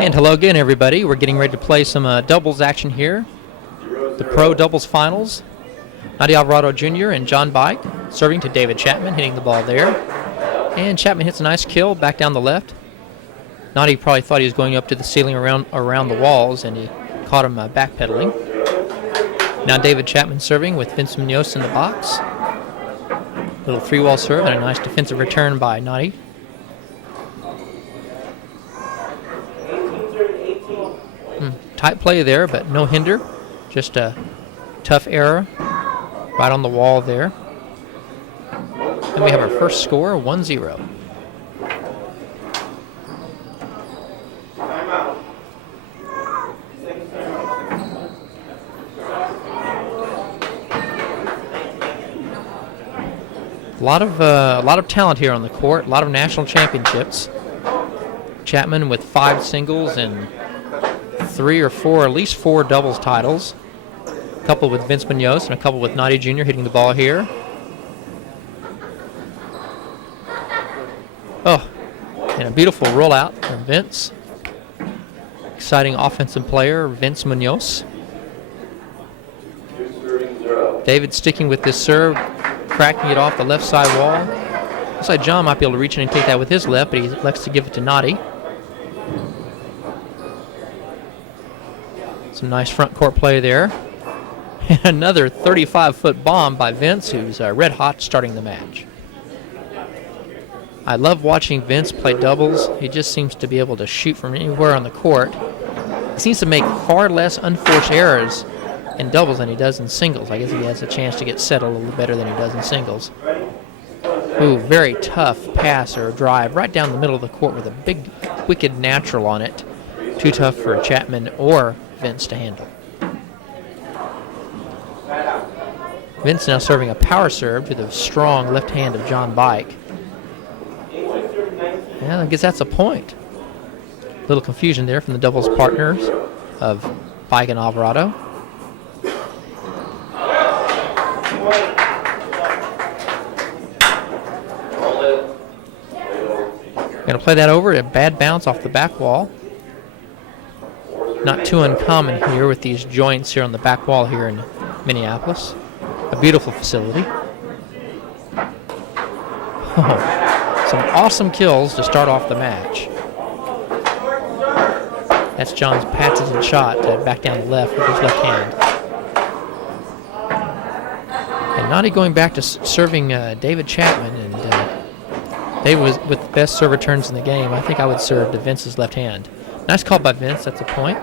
And hello again, everybody. We're getting ready to play some doubles action here. The pro doubles finals. Nadi Alvarado Jr. and John Bike serving to David Chapman, hitting the ball there. And Chapman hits a nice kill back down the left. Nadi probably thought he was going up to the ceiling around the walls, and he caught him backpedaling. Now David Chapman serving with Vince Munoz in the box. Little three-wall serve and a nice defensive return by Nadi. Tight play there, but no hinder. Just a tough error right on the wall there. And we have our first score, 1-0. A lot of talent here on the court. A lot of national championships. Chapman with 5 singles and 3 or 4, at least 4 doubles titles. A couple with Vince Munoz and a couple with Nadi Jr. hitting the ball here. Oh, and a beautiful rollout from Vince. Exciting offensive player, Vince Munoz. David sticking with this serve, cracking it off the left side wall. Looks like John might be able to reach in and take that with his left, but he elects to give it to Nadi. Some nice front court play there. And another 35-foot bomb by Vince, who's red hot starting the match. I love watching Vince play doubles. He just seems to be able to shoot from anywhere on the court. He seems to make far less unforced errors in doubles than he does in singles. I guess he has a chance to get set a little better than he does in singles. Ooh, very tough pass or drive right down the middle of the court with a big, wicked natural on it. Too tough for Chapman or Vince to handle. Vince now serving a power serve to the strong left hand of John Bike. Yeah, I guess that's a point. Little confusion there from the doubles partners of Bike and Alvarado. Going to play that over, a bad bounce off the back wall. Not too uncommon here with these joints here on the back wall here in Minneapolis. A beautiful facility. Oh, some awesome kills to start off the match. That's John's patented shot back down the left with his left hand. And Nadi going back to serving David Chapman, and David was with the best serve returns in the game. I think I would serve to Vince's left hand. Nice call by Vince, that's a point.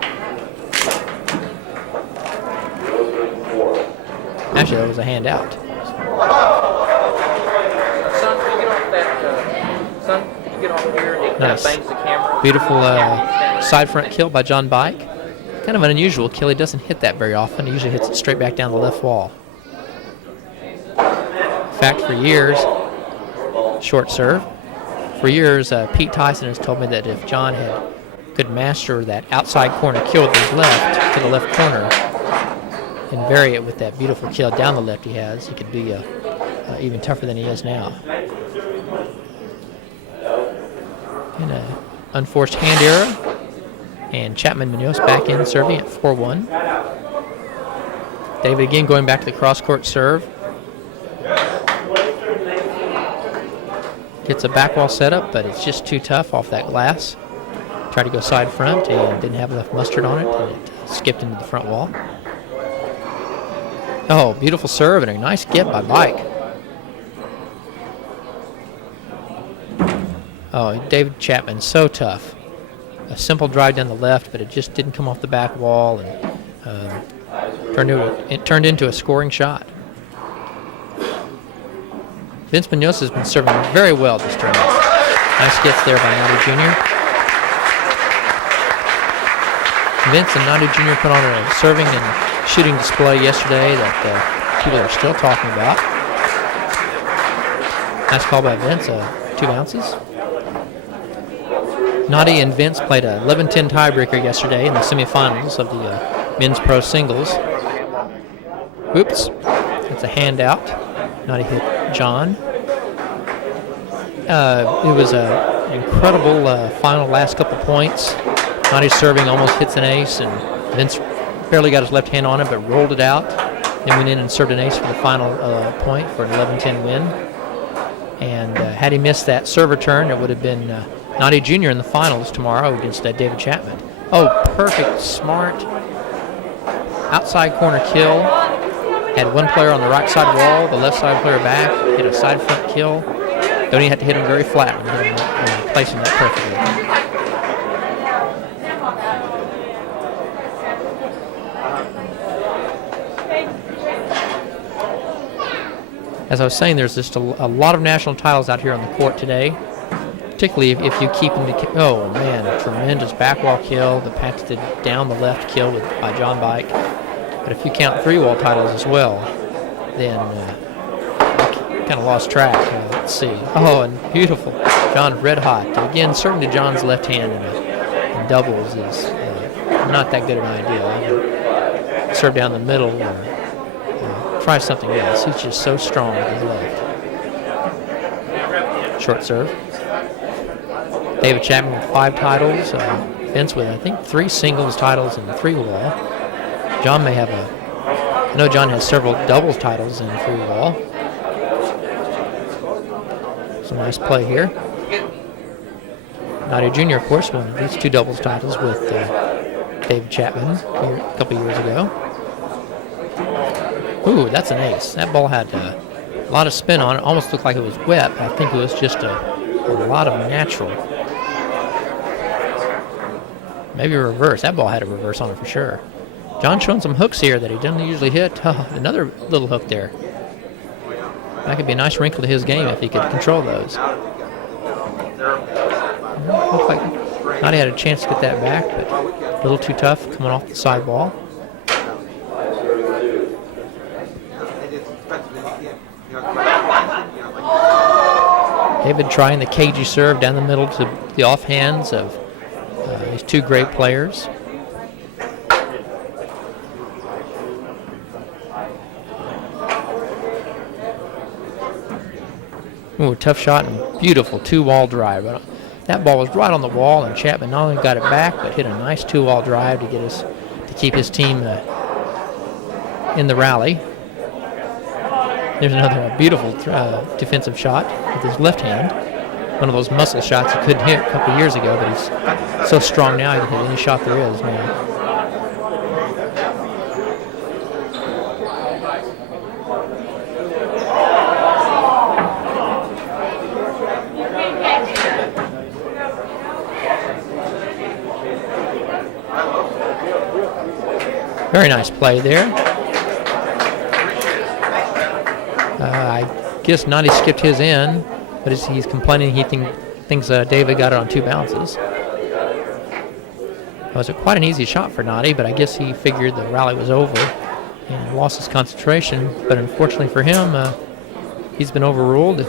Actually, that was a hand out. Son, can you get off that? Son, can you get off here and nice. Bangs the camera? Beautiful side front kill by John Bike. Kind of an unusual kill. He doesn't hit that very often. He usually hits it straight back down the left wall. In fact, for years, short serve. For years, Pete Tyson has told me that if John could master that outside corner kill with his left to the left corner and vary it with that beautiful kill down the left he has, he could be even tougher than he is now. And an unforced hand error. And Chapman Munoz back in serving at 4-1. David again going back to the cross-court serve. Gets a back wall setup, but it's just too tough off that glass. Tried to go side front and didn't have enough mustard on it, and it skipped into the front wall. Oh, beautiful serve and a nice get by Bike. Oh, David Chapman, so tough. A simple drive down the left, but it just didn't come off the back wall, and it turned into a scoring shot. Vince Munoz has been serving very well this tournament. Nice gets there by Nadi Jr. Vince and Nadi Jr. put on a serving and shooting display yesterday that people are still talking about. Nice call by Vince, 2 bounces. Nadi and Vince played a 11-10 tiebreaker yesterday in the semifinals of the men's pro singles. Oops, that's a handout. Nadi hit John. It was a incredible final last couple points. Nadi serving almost hits an ace, and Vince barely got his left hand on it, but rolled it out. Then went in and served an ace for the final point for an 11-10 win. And had he missed that serve return, it would have been Nadi Jr. in the finals tomorrow against David Chapman. Oh, perfect, smart, outside corner kill. Had one player on the right side wall, the left side player back, hit a side front kill. Don't even have to hit him very flat when placing that perfectly. As I was saying, there's just a lot of national titles out here on the court today, particularly if you keep them. Oh man, a tremendous back wall kill, the patented down the left kill by John Bike. But if you count 3-wall titles as well, then kind of lost track. Let's see. Oh, and beautiful. John red hot. Again, serving to John's left hand in doubles is not that good an idea. Serve down the middle or try something else. He's just so strong with his left. Short serve. David Chapman with 5 titles. Vince with, I think, 3 singles titles and 3-wall. John may have I know John has several doubles titles in 3-wall. Some nice play here. Nadi Jr., of course, won these 2 doubles titles with David Chapman a couple years ago. Ooh, that's an ace. That ball had a lot of spin on it. Almost looked like it was wet. I think it was just a lot of natural. Maybe a reverse. That ball had a reverse on it for sure. John showing some hooks here that he doesn't usually hit. Oh, another little hook there. That could be a nice wrinkle to his game if he could control those. Looked like Nadi had a chance to get that back, but a little too tough coming off the side wall. David trying the cagey serve down the middle to the offhands of these 2 great players. Ooh, tough shot and beautiful 2-wall drive. That ball was right on the wall, and Chapman not only got it back, but hit a nice 2-wall drive to keep his team in the rally. There's another beautiful defensive shot with his left hand. One of those muscle shots he couldn't hit a couple years ago, but he's so strong now he can hit any shot there is now. Very nice play there. I guess Nadi skipped his in, but he's complaining he thinks David got it on 2 bounces. It was quite an easy shot for Nadi, but I guess he figured the rally was over and lost his concentration. But unfortunately for him, he's been overruled. It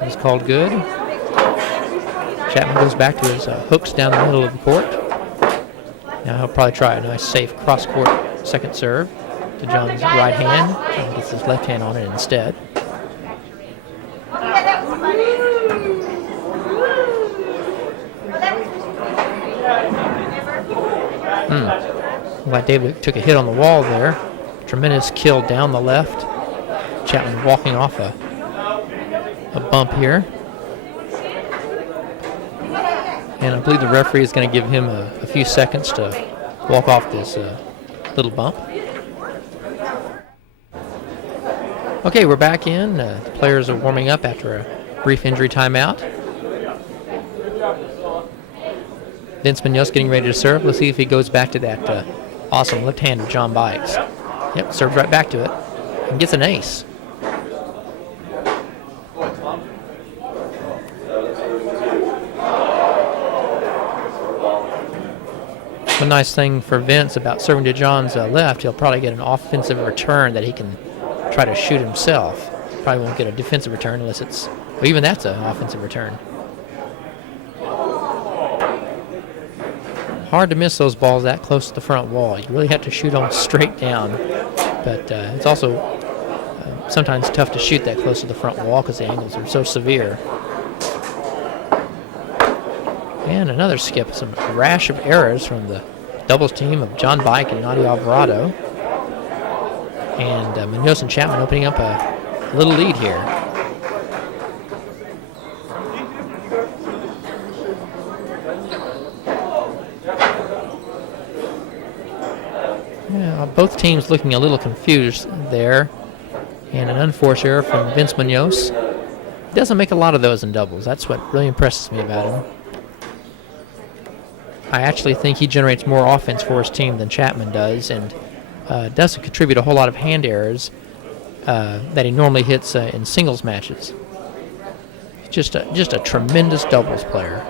was called good. Chapman goes back to his hooks down the middle of the court. Now he'll probably try a nice, safe cross-court second serve to John's right hand, and gets his left hand on it instead. Like David took a hit on the wall there. Tremendous kill down the left. Chapman walking off a bump here. And I believe the referee is going to give him a few seconds to walk off this little bump. Okay, we're back in. The players are warming up after a brief injury timeout. Vince Munoz getting ready to serve. Let's see if he goes back to that awesome left hand of John Bikes. Yep, serves right back to it and gets an ace. One nice thing for Vince about serving to John's left, he'll probably get an offensive return that he can try to shoot himself. Probably won't get a defensive return unless well, even that's an offensive return. Hard to miss those balls that close to the front wall. You really have to shoot them straight down. But it's also sometimes tough to shoot that close to the front wall because the angles are so severe. And another skip, some rash of errors from the doubles team of John Bike and Nadia Alvarado. And Munoz and Chapman opening up a little lead here. Yeah, both teams looking a little confused there. And an unforced error from Vince Munoz. He doesn't make a lot of those in doubles. That's what really impresses me about him. I actually think he generates more offense for his team than Chapman does, and doesn't contribute a whole lot of hand errors that he normally hits in singles matches. Just a tremendous doubles player.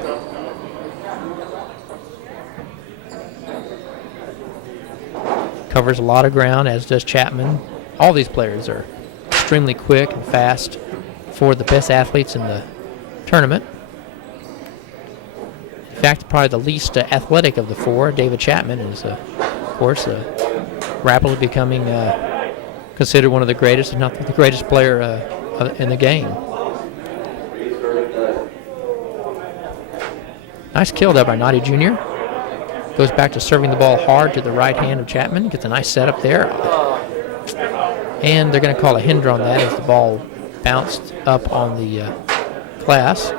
Covers a lot of ground, as does Chapman. All these players are extremely quick and fast, for the best athletes in the tournament. In fact, probably the least athletic of the four, David Chapman, is, of course, rapidly becoming considered one of the greatest, if not the greatest player in the game. Nice kill there by Nadi Jr. Goes back to serving the ball hard to the right hand of Chapman. Gets a nice setup there. And they're going to call a hinder on that as the ball bounced up on the glass.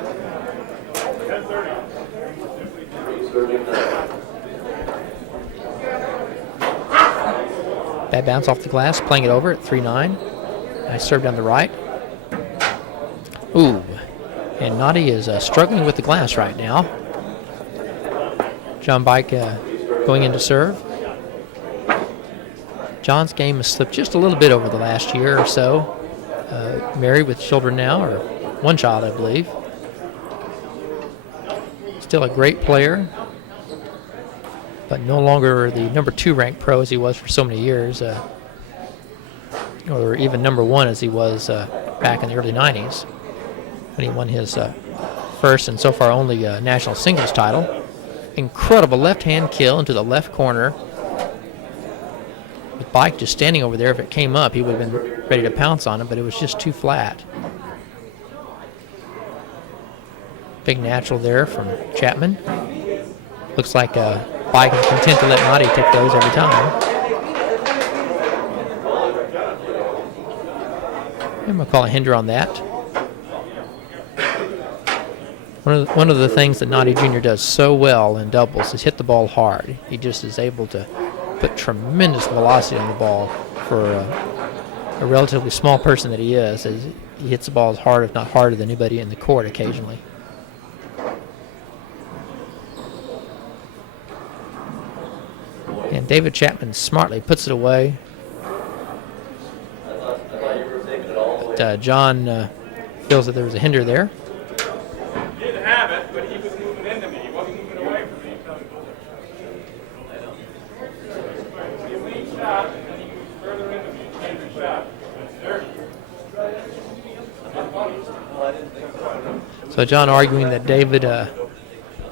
Bad bounce off the glass, playing it over at 3-9. Nice serve down the right. Ooh, and Nadi is struggling with the glass right now. John Bike going in to serve. John's game has slipped just a little bit over the last year or so. Married with children now, or one child, I believe. Still a great player, but no longer the number 2 ranked pro as he was for so many years, or even number 1 as he was back in the early 90s when he won his first and so far only national singles title. Incredible left-hand kill into the left corner. With Bike just standing over there, if it came up, he would have been ready to pounce on it, but it was just too flat. Big natural there from Chapman. Looks like Bike is content to let Nadi take those every time. I'm going to call a hinder on that. One of the things that Nadi Jr. does so well in doubles is hit the ball hard. He just is able to put tremendous velocity on the ball for a relatively small person that he is. As he hits the ball as hard, if not harder, than anybody in the court occasionally. And David Chapman smartly puts it away. But John feels that there was a hinder there. He didn't have it, but he was moving into me. He wasn't moving away from me. He lead shot, and then he moved further into me. Change the shot. So John arguing that David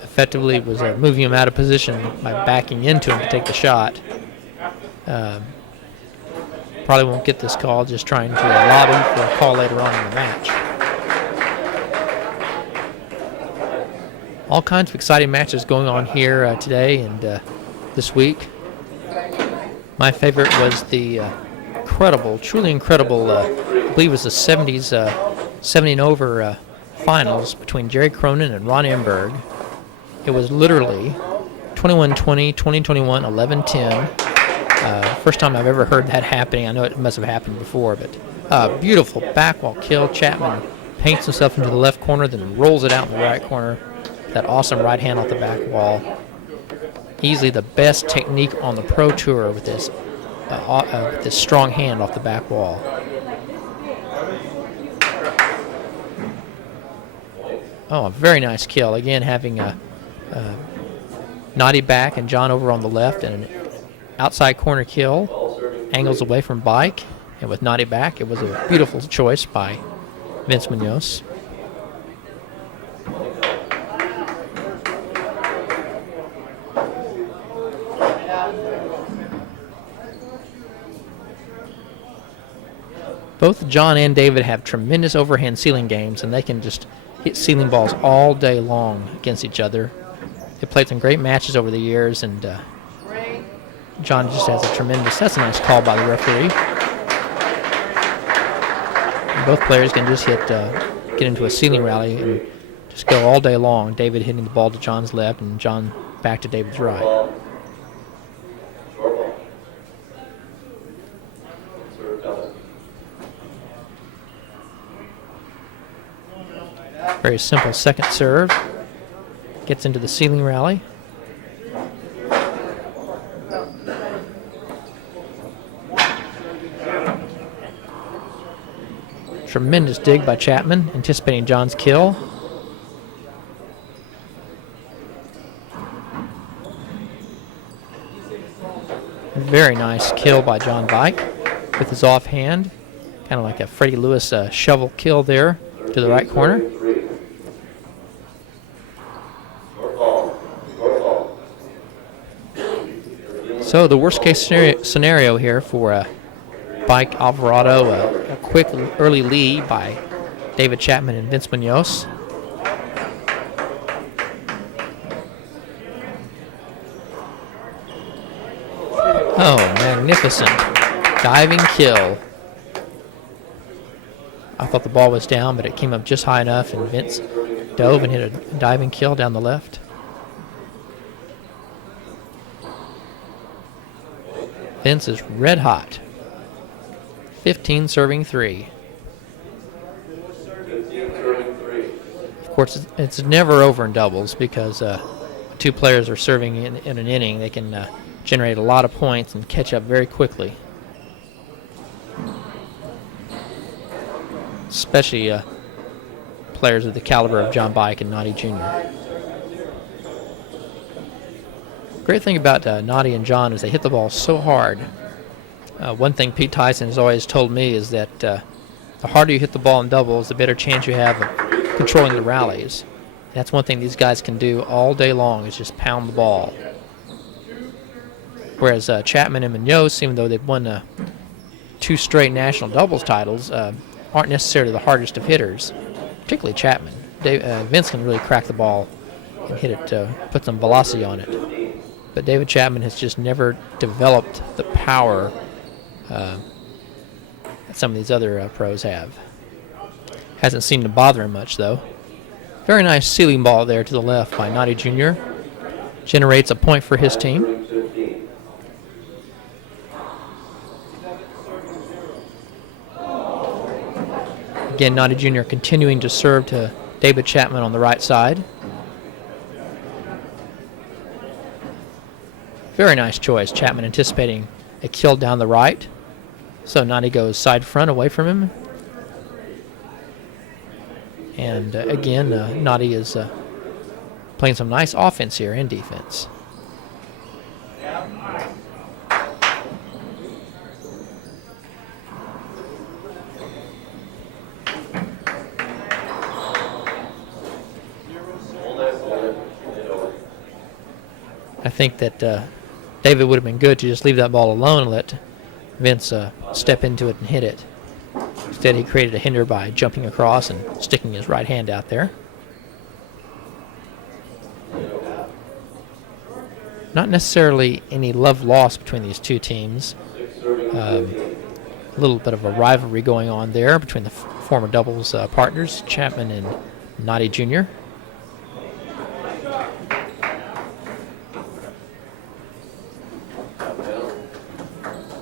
effectively was moving him out of position by backing into him to take the shot. Probably won't get this call, just trying to lobby for a call later on in the match. All kinds of exciting matches going on here today and this week. My favorite was the incredible, truly incredible, I believe it was the 70s 70 and over finals between Jerry Cronin and Ron Emberg. It was literally 21-20, 20-21, 11-10. First time I've ever heard that happening. I know it must have happened before, but beautiful back wall kill. Chapman paints himself into the left corner, then rolls it out in the right corner. That awesome right hand off the back wall. Easily the best technique on the Pro Tour with this strong hand off the back wall. Oh, a very nice kill. Again, having Nadi back and John over on the left, and an outside corner kill. Angles away from Bike, and with Nadi back, it was a beautiful choice by Vince Munoz. Both John and David have tremendous overhand ceiling games, and they can just hit ceiling balls all day long against each other. They played some great matches over the years, and John just has a tremendous. That's a nice call by the referee. And both players can just get into a ceiling rally and just go all day long. David hitting the ball to John's left, and John back to David's right. Very simple second serve. Gets into the ceiling rally. Tremendous dig by Chapman, anticipating John's kill. Very nice kill by John Bike with his offhand. Kind of like a Freddie Lewis shovel kill there to the right corner. So the worst case scenario here for Bike Alvarado, a quick early lead by David Chapman and Vince Munoz. Oh, magnificent diving kill. I thought the ball was down, but it came up just high enough, and Vince dove and hit a diving kill down the left. Vince is red hot. 15 serving 3. Of course, it's never over in doubles because two players are serving in an inning. They can generate a lot of points and catch up very quickly. Especially players of the caliber of John Bike and Noddy Jr. Great thing about Noddy and John is they hit the ball so hard. One thing Pete Tyson has always told me is that the harder you hit the ball in doubles, the better chance you have of controlling the rallies. That's one thing these guys can do all day long is just pound the ball. Whereas Chapman and Munoz, even though they've won 2 straight national doubles titles, aren't necessarily the hardest of hitters, particularly Chapman. Vince can really crack the ball and hit it, put some velocity on it. But David Chapman has just never developed the power that some of these other pros have. Hasn't seemed to bother him much, though. Very nice ceiling ball there to the left by Noddy Jr. Generates a point for his team. Again, Noddy Jr. continuing to serve to David Chapman on the right side. Very nice choice. Chapman anticipating a kill down the right. So Noddy goes side front away from him. And again, Noddy is playing some nice offense here and defense. I think that David would have been good to just leave that ball alone and let Vince step into it and hit it. Instead, he created a hinder by jumping across and sticking his right hand out there. Not necessarily any love lost between these two teams. A little bit of a rivalry going on there between the former doubles partners, Chapman and Noddy Jr.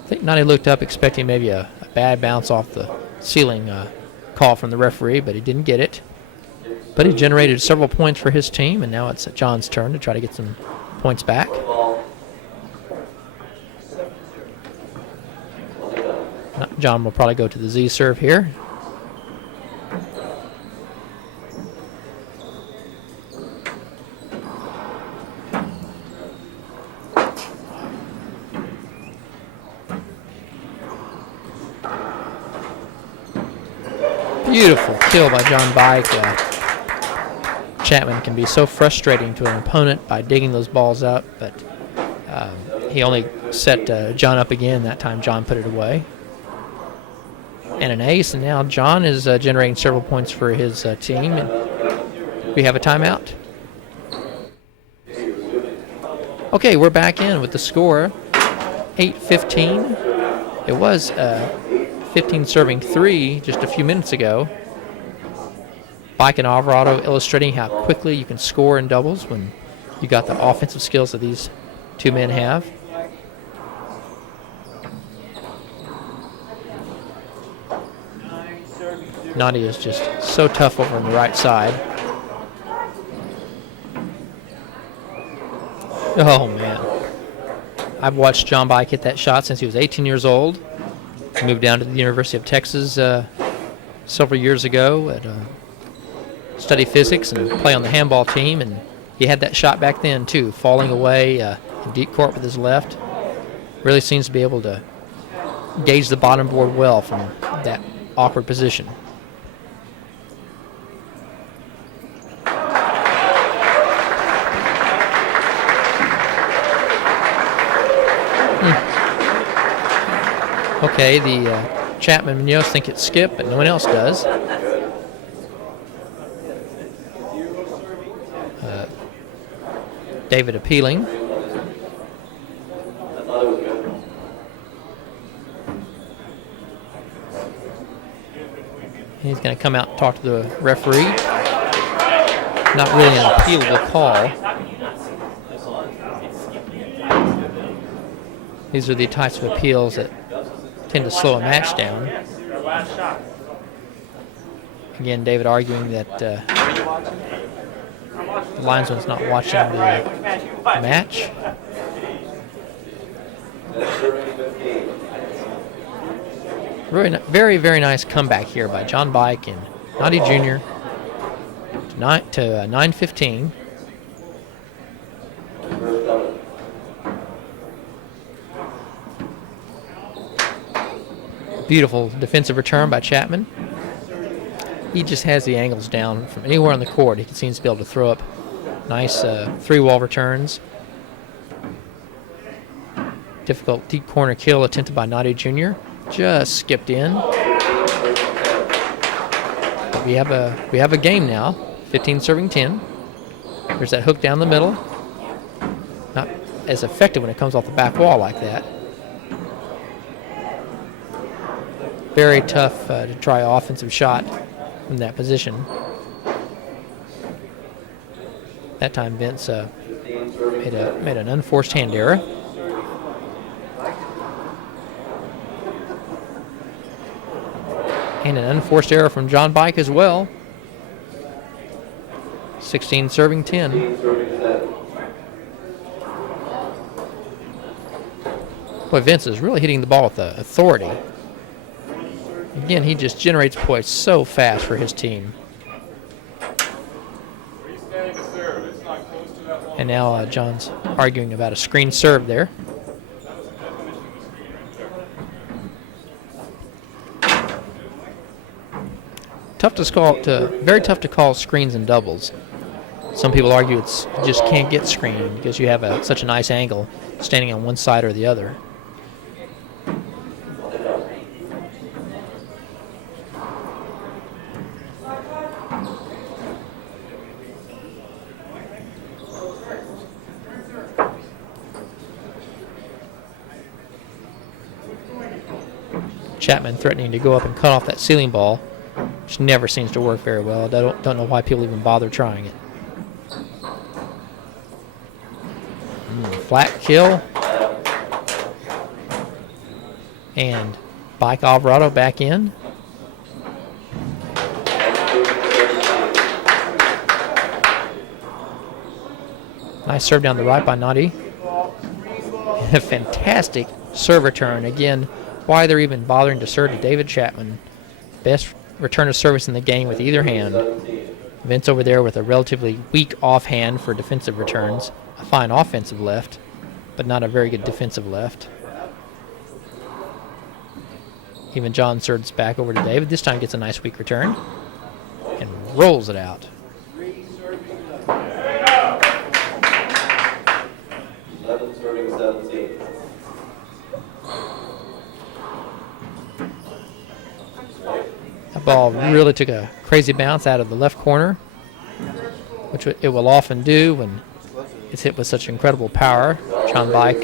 I think Noddy looked up expecting maybe a bad bounce off the ceiling call from the referee, but he didn't get it. But he generated several points for his team, and now it's John's turn to try to get some points back. John will probably go to the Z serve here. Beautiful kill by John Bike. Chapman can be so frustrating to an opponent by digging those balls up, but he only set John up again. That time John put it away. And an ace, and now John is generating several points for his team. And we have a timeout. Okay, we're back in with the score, 8-15. It was 15 serving 3 just a few minutes ago. Bike and Alvarado illustrating how quickly you can score in doubles when you got the offensive skills that these two men have. Nadia is just so tough over on the right side. Oh, man. I've watched John Bike hit that shot since he was 18 years old. He moved down to the University of Texas several years ago to study physics and play on the handball team, and he had that shot back then, too, falling away in deep court with his left. Really seems to be able to gauge the bottom board well from that awkward position. Okay, the Chapman and Munoz think it's skip, but no one else does. David appealing. He's going to come out and talk to the referee. Not really an appealable call. These are the types of appeals that tend to slow a match down. Again, David arguing that the linesman's not watching the match. Very, very nice comeback here by John Bike and Nadia Jr. to 9-15. Beautiful defensive return by Chapman. He just has the angles down from anywhere on the court. He seems to be able to throw up nice three-wall returns. Difficult deep corner kill attempted by Nadia Jr. Just skipped in. But we have a game now. 15 serving 10. There's that hook down the middle. Not as effective when it comes off the back wall like that. Very tough to try an offensive shot from that position. That time Vince made an unforced hand error. And an unforced error from John Bike as well. 16 serving 10. Boy, Vince is really hitting the ball with authority. Again, he just generates points so fast for his team. And now John's arguing about a screen serve there. Very tough to call screens and doubles. Some people argue you just can't get screened because you have such a nice angle standing on one side or the other. Chapman threatening to go up and cut off that ceiling ball, which never seems to work very well. I don't know why people even bother trying it. Flat kill. And Bike Alvarado back in. Nice serve down the right by Nadia. A fantastic serve return. Again, why they're even bothering to serve to David Chapman. Best return of service in the game with either hand. Vince over there with a relatively weak offhand for defensive returns. A fine offensive left, but not a very good defensive left. Even John serves back over to David. This time gets a nice weak return and rolls it out. That ball really took a crazy bounce out of the left corner, which it will often do when It's hit with such incredible power. John Bike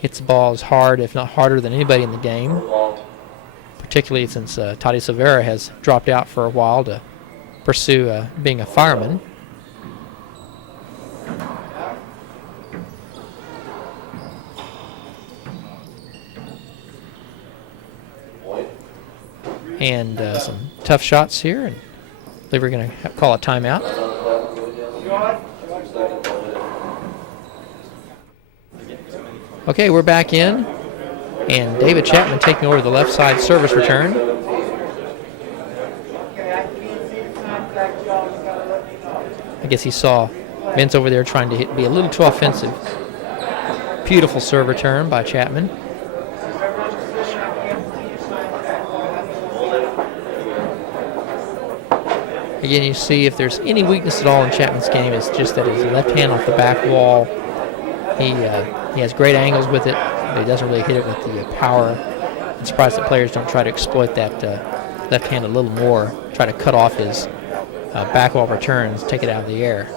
hits the ball as hard, if not harder, than anybody in the game, particularly since Toddy Silvera has dropped out for a while to pursue being a fireman. And some tough shots here, and I believe we're going to call a timeout. Okay, we're back in, and David Chapman taking over the left side service return. I guess he saw Vince over there trying to be a little too offensive. Beautiful serve return by Chapman. Again, you see if there's any weakness at all in Chapman's game, it's just that his left hand off the back wall. He has great angles with it, but he doesn't really hit it with the power. I'm surprised that players don't try to exploit that left hand a little more, try to cut off his back wall returns, take it out of the air.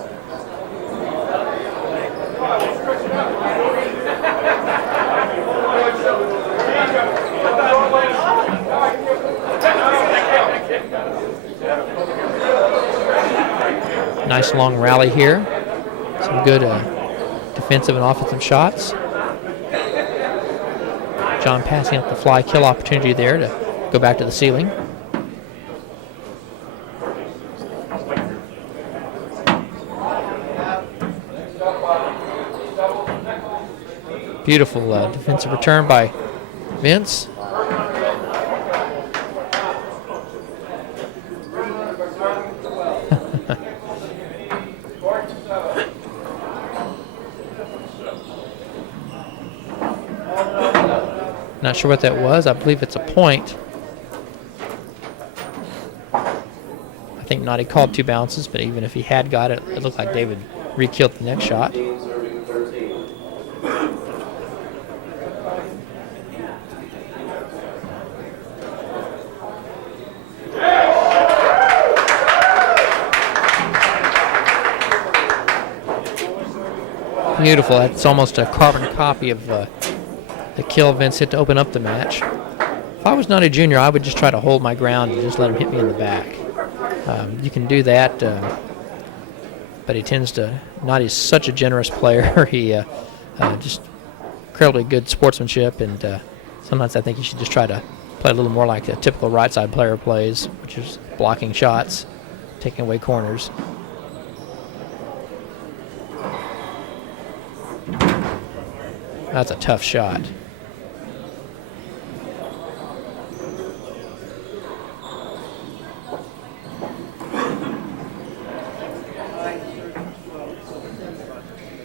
Nice long rally here. Some good defensive and offensive shots. John passing up the fly kill opportunity there to go back to the ceiling. Beautiful defensive return by Vince. Not sure what that was. I believe it's a point. I think Noddy called 2 bounces, but even if he had got it, it looked like David re-killed the next shot. Beautiful. That's almost a carbon copy of the kill Vince hit to open up the match. If I was Noddy Jr., I would just try to hold my ground and just let him hit me in the back. You can do that, but he tends to. Noddy's such a generous player. He just incredibly good sportsmanship, and sometimes I think you should just try to play a little more like a typical right side player plays, which is blocking shots, taking away corners. That's a tough shot.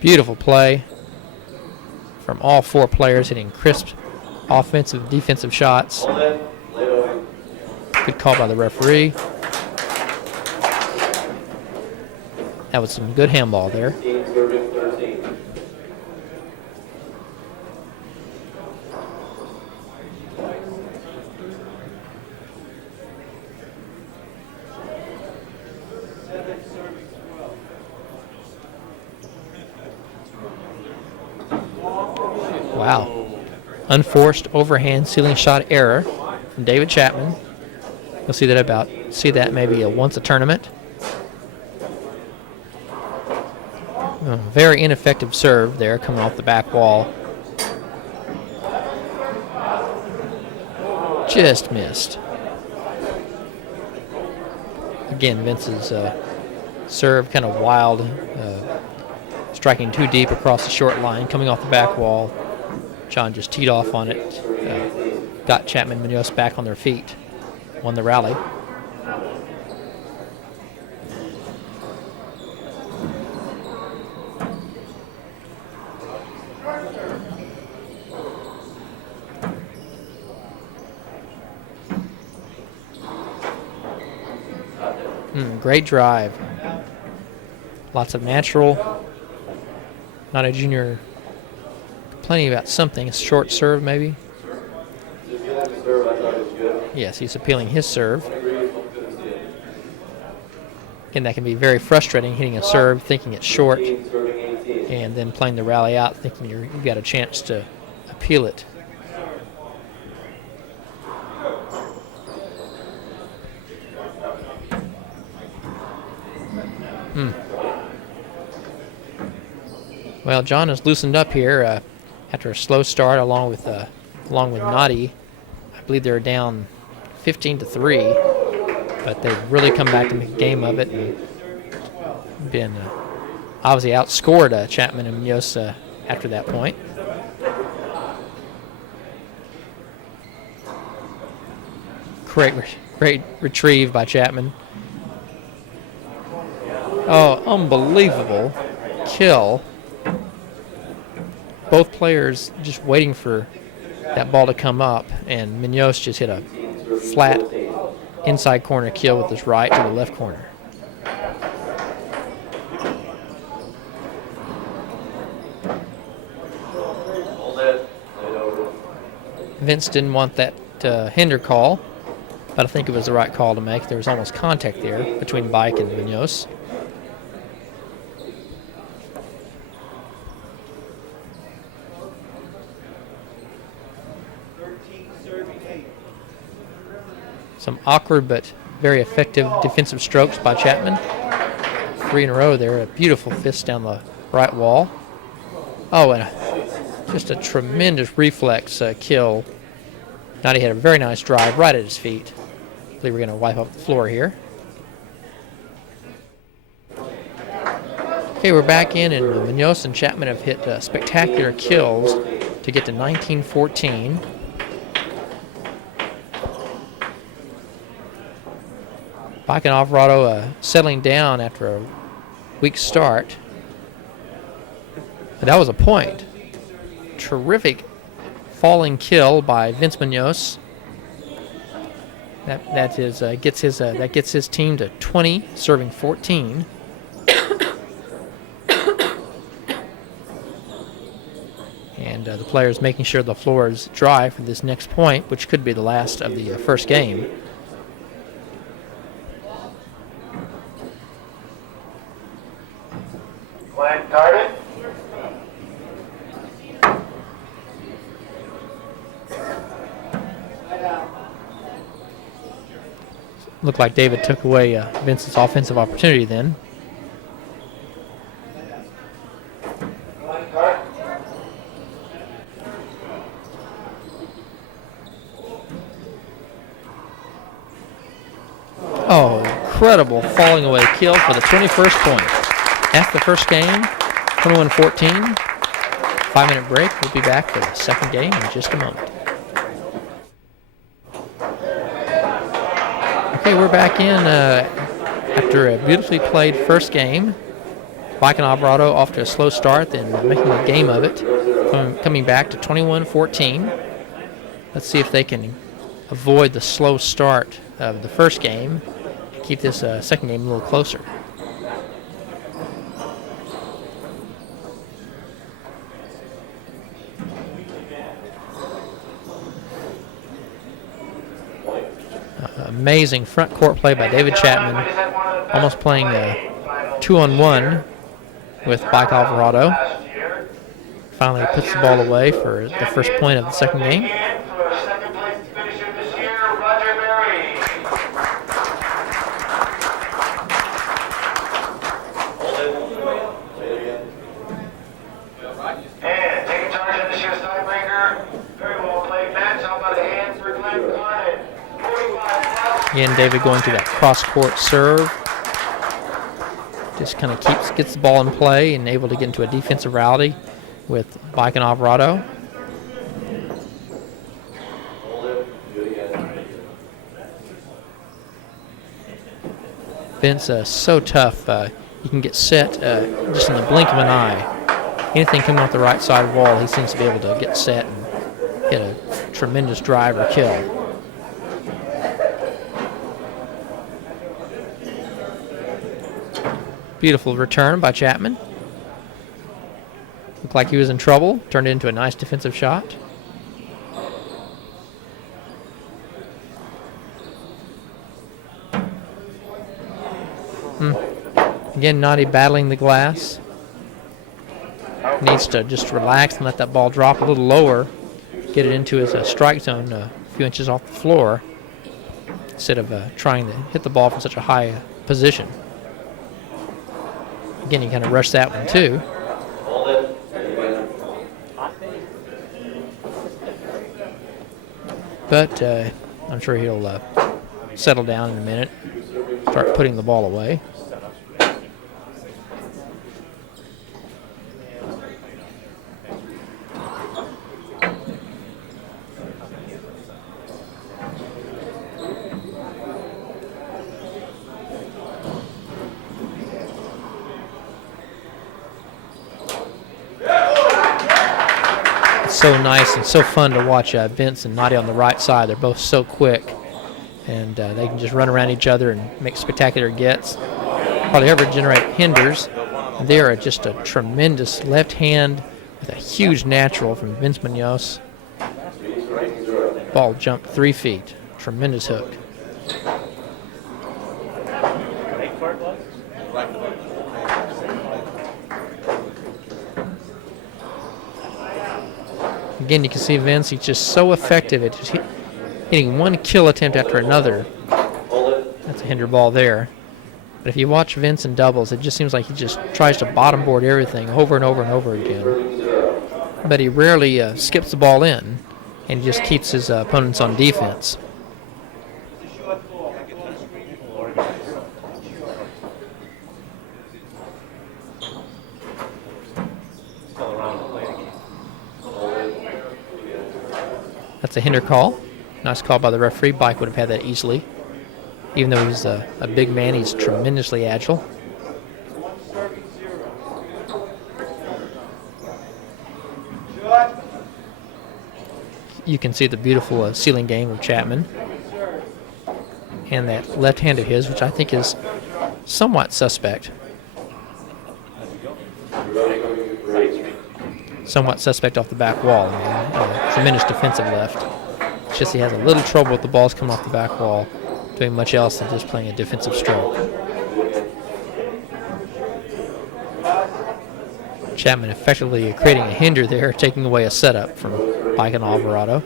Beautiful play from all 4 players, hitting crisp offensive, defensive shots. Good call by the referee. That was some good handball there. Wow. Unforced overhand ceiling shot error from David Chapman. You'll see that maybe once a tournament. Very ineffective serve there coming off the back wall. Just missed. Again, Vince's serve kind of wild, striking too deep across the short line, coming off the back wall. John just teed off on it, got Chapman and Munoz back on their feet, won the rally. Great drive. Lots of natural. Noddy Jr. complaining about something. A short serve, maybe. Yes, he's appealing his serve. Again, that can be very frustrating, hitting a serve, thinking it's short, and then playing the rally out, thinking you've got a chance to appeal it. Well, John has loosened up here after a slow start, along with Noddy. I believe they're down 15-3, but they've really come back to make a game of it and been obviously outscored Chapman and Munoz after that point. Great retrieve by Chapman. Oh, unbelievable kill. Both players just waiting for that ball to come up, and Munoz just hit a flat inside corner kill with his right to the left corner. Vince didn't want that hinder call, but I think it was the right call to make. There was almost contact there between Bike and Munoz. Some awkward but very effective defensive strokes by Chapman. 3 in a row there. A beautiful fist down the right wall. Oh, and just a tremendous reflex kill. Noddy had a very nice drive right at his feet. I believe we're going to wipe up the floor here. Okay, we're back in, and Munoz and Chapman have hit spectacular kills to get to 19-14. Bike and Alvarado settling down after a weak start. But that was a point. Terrific falling kill by Vince Munoz. That gets his team to 20, serving 14. And the players making sure the floor is dry for this next point, which could be the last of the first game. Target. Looked like David took away Vince's offensive opportunity then. Oh, incredible falling away kill for the 21st point. After the first game, 21-14. 5-minute break. We'll be back for the second game in just a moment. Okay, we're back in after a beautifully played first game. Bike and Alvarado off to a slow start, then making a game of it, coming back to 21-14. Let's see if they can avoid the slow start of the first game and keep this second game a little closer. Amazing front court play by David Chapman, almost playing 2-on-1 with Bike Alvarado. Finally puts the ball away for the first point of the second game. Again, David going to that cross-court serve. Just kind of gets the ball in play and able to get into a defensive rally with Bike and Alvarado. Vince so tough. He can get set just in the blink of an eye. Anything coming off the right side of the wall, he seems to be able to get set and get a tremendous drive or kill. Beautiful return by Chapman. Looked like he was in trouble. Turned it into a nice defensive shot. Again, Noddy battling the glass. needs to just relax and let that ball drop a little lower, get it into his strike zone a few inches off the floor, instead of trying to hit the ball from such a high position. Again, you kind of rush that one too. But I'm sure he'll settle down in a minute, start putting the ball away. So nice and so fun to watch Vince and Nadia on the right side. They're both so quick, and they can just run around each other and make spectacular gets. Hardly ever generate hinders. They are just a tremendous left hand with a huge natural from Vince Munoz. Ball jumped 3 feet. Tremendous hook. Again, you can see Vince, he's just so effective at just hitting one kill attempt after another. That's a hinder ball there. But if you watch Vince in doubles, it just seems like he just tries to bottom board everything over and over and over again. But he rarely skips the ball in, and he just keeps his opponents on defense. That's a hinder call. Nice call by the referee. Bike would have had that easily. Even though he's a big man, he's tremendously agile. You can see the beautiful ceiling game of Chapman. And that left hand of his, which I think is somewhat suspect. Somewhat suspect off the back wall. Tremendous defensive left. It's just he has a little trouble with the balls coming off the back wall, doing much else than just playing a defensive stroke. Chapman effectively creating a hinder there, taking away a setup from Mike and Alvarado.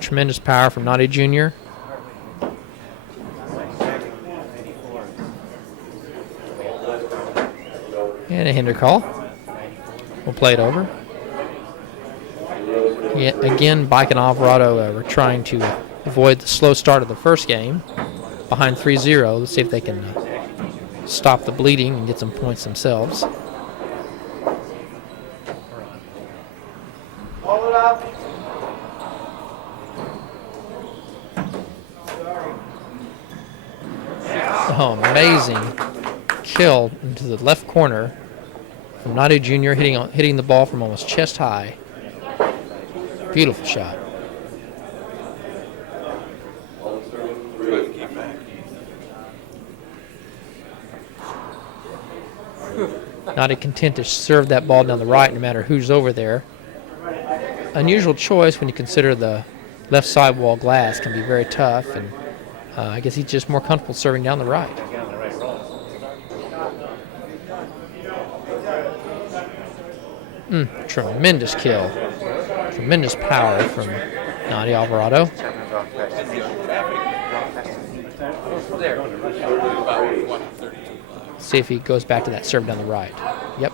Tremendous power from Nadia Jr. And a hinder call. We'll play it over. Yeah, again, Bike and Alvarado were trying to avoid the slow start of the first game. Behind 3-0, let's see if they can stop the bleeding and get some points themselves. Oh, amazing kill into the left corner from Nadia Jr. hitting the ball from almost chest high. Beautiful shot. Nadia content to serve that ball down the right no matter who's over there. Unusual choice when you consider the left side wall glass can be very tough, and I guess he's just more comfortable serving down the right. Tremendous kill. Tremendous power from Nadia Alvarado. See if he goes back to that serve down the right. Yep.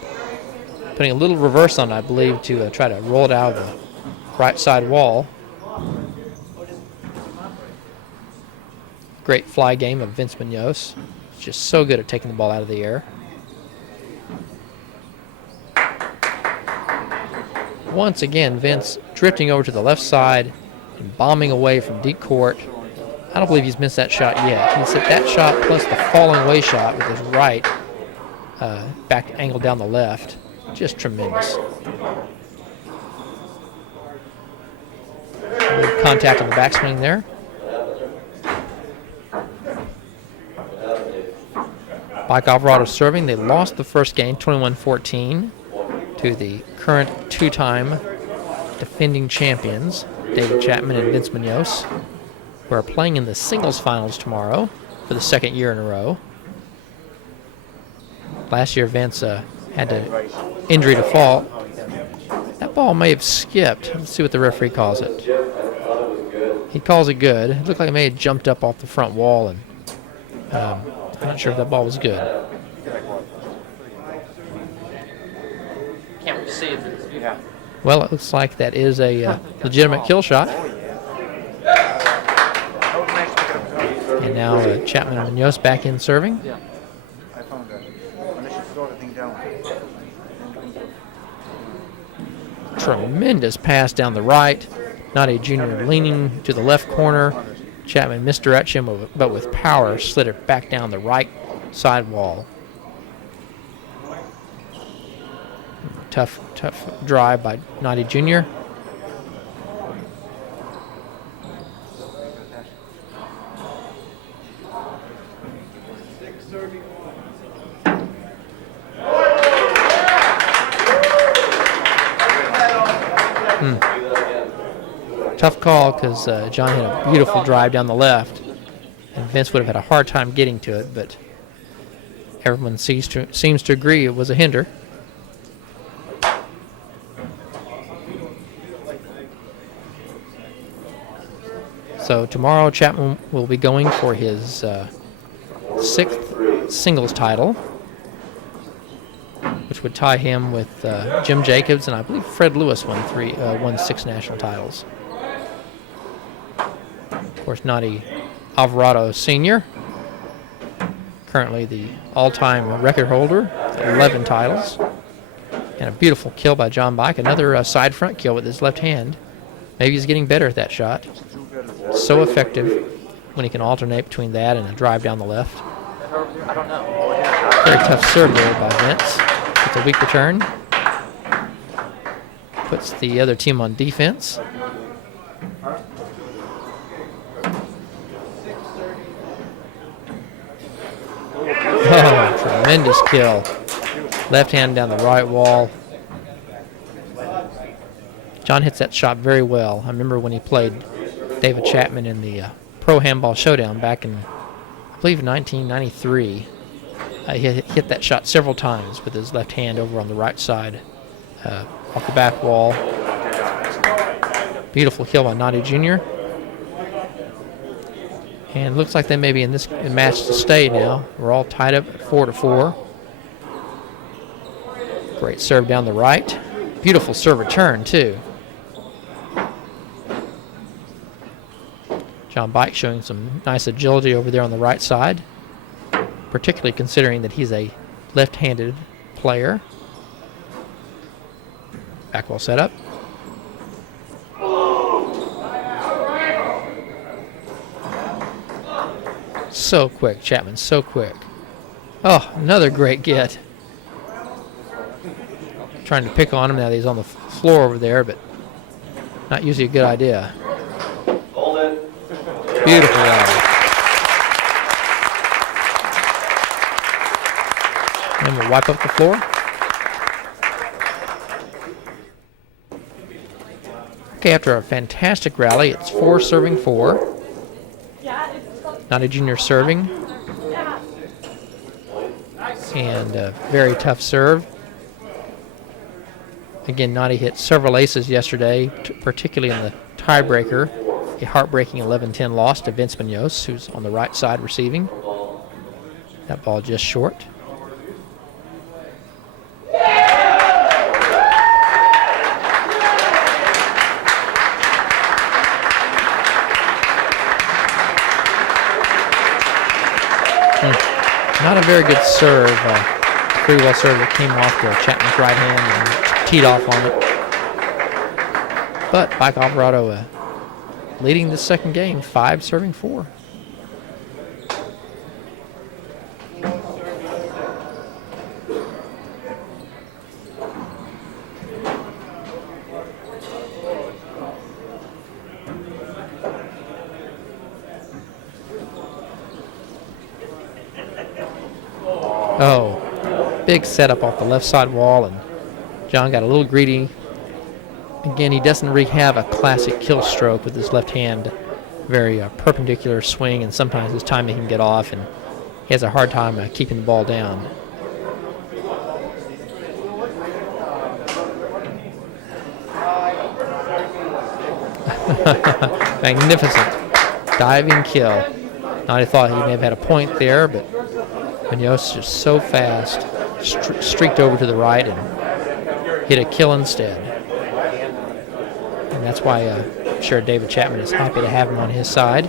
Putting a little reverse on, I believe, to try to roll it out of the right side wall. Great fly game of Vince Munoz. Just so good at taking the ball out of the air. Once again, Vince drifting over to the left side and bombing away from deep court. I don't believe he's missed that shot yet. He's hit that shot plus the falling away shot with his right, back angle down the left. Just tremendous. Contact on the backswing there. Mike Alvarado serving. They lost the first game, 21-14, to the current two-time defending champions, David Chapman and Vince Munoz. who are playing in the singles finals tomorrow for the second year in a row. Last year, Vince had to injury to fault. That ball may have skipped. Let's see what the referee calls it. He calls it good. It looked like it may have jumped up off the front wall, and I'm not sure if that ball was good. Can't wait to see it. Yeah. Well, it looks like that is a legitimate kill shot. And now Chapman and Munoz back in serving. Yeah. I found that. Unless you slow the thing down. Tremendous pass down the right. Nadi Jr. leaning to the left corner. Chapman misdirection, but with power, slid it back down the right side wall. Tough drive by Nadi Jr. Tough call because John had a beautiful drive down the left, and Vince would have had a hard time getting to it, but everyone seems to agree it was a hinder. So tomorrow Chapman will be going for his sixth singles title, which would tie him with Jim Jacobs, and I believe Fred Lewis won 6 national titles. Of course, Nadi Alvarado Sr., currently the all-time record holder, 11 titles. And a beautiful kill by John Bike, another side front kill with his left hand. Maybe he's getting better at that shot. So effective when he can alternate between that and a drive down the left. I don't know. Very tough serve there by Vince. It's a weak return. Puts the other team on defense. Oh, tremendous kill. Left hand down the right wall. John hits that shot very well. I remember when he played David Chapman in the Pro Handball Showdown back in, I believe, 1993. He hit that shot several times with his left hand over on the right side off the back wall. Beautiful kill by Nadi Jr. And it looks like they may be in this match to stay now. We're all tied up at 4-4. Great serve down the right. Beautiful serve return, too. John Bike showing some nice agility over there on the right side, particularly considering that he's a left-handed player. Back wall set up. So quick, Chapman, so quick. Oh, another great get. Trying to pick on him now that he's on the floor over there, but not usually a good idea. Hold it. Beautiful rally. And we'll wipe up the floor. Okay, after a fantastic rally, it's 4 serving 4. Nadi Jr. serving. And a very tough serve. Again, Nadi hit several aces yesterday, particularly in the tiebreaker. A heartbreaking 11-10 loss to Vince Munoz, who's on the right side receiving. That ball just short. Not a very good serve. Free well serve that came off to Chapman's right hand and teed off on it. But Mike Alvarado leading the second game, 5 serving 4. Oh, big setup off the left side wall, and John got a little greedy. Again, he doesn't have a classic kill stroke with his left hand very perpendicular swing, and sometimes his timing can get off, and he has a hard time keeping the ball down. Magnificent diving kill. I thought he may have had a point there, but Munoz just so fast, streaked over to the right and hit a kill instead. And that's why I'm sure David Chapman is happy to have him on his side.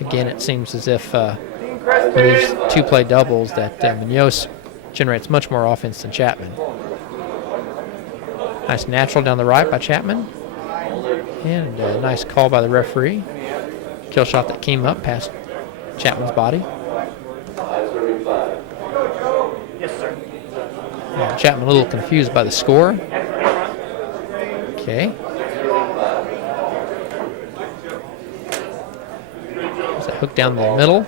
Again, it seems as if with these two-play doubles that Munoz generates much more offense than Chapman. Nice natural down the right by Chapman. And a nice call by the referee. Kill shot that came up past Chapman's body. Yes, sir. Chapman a little confused by the score. Okay. There's a hook down the middle.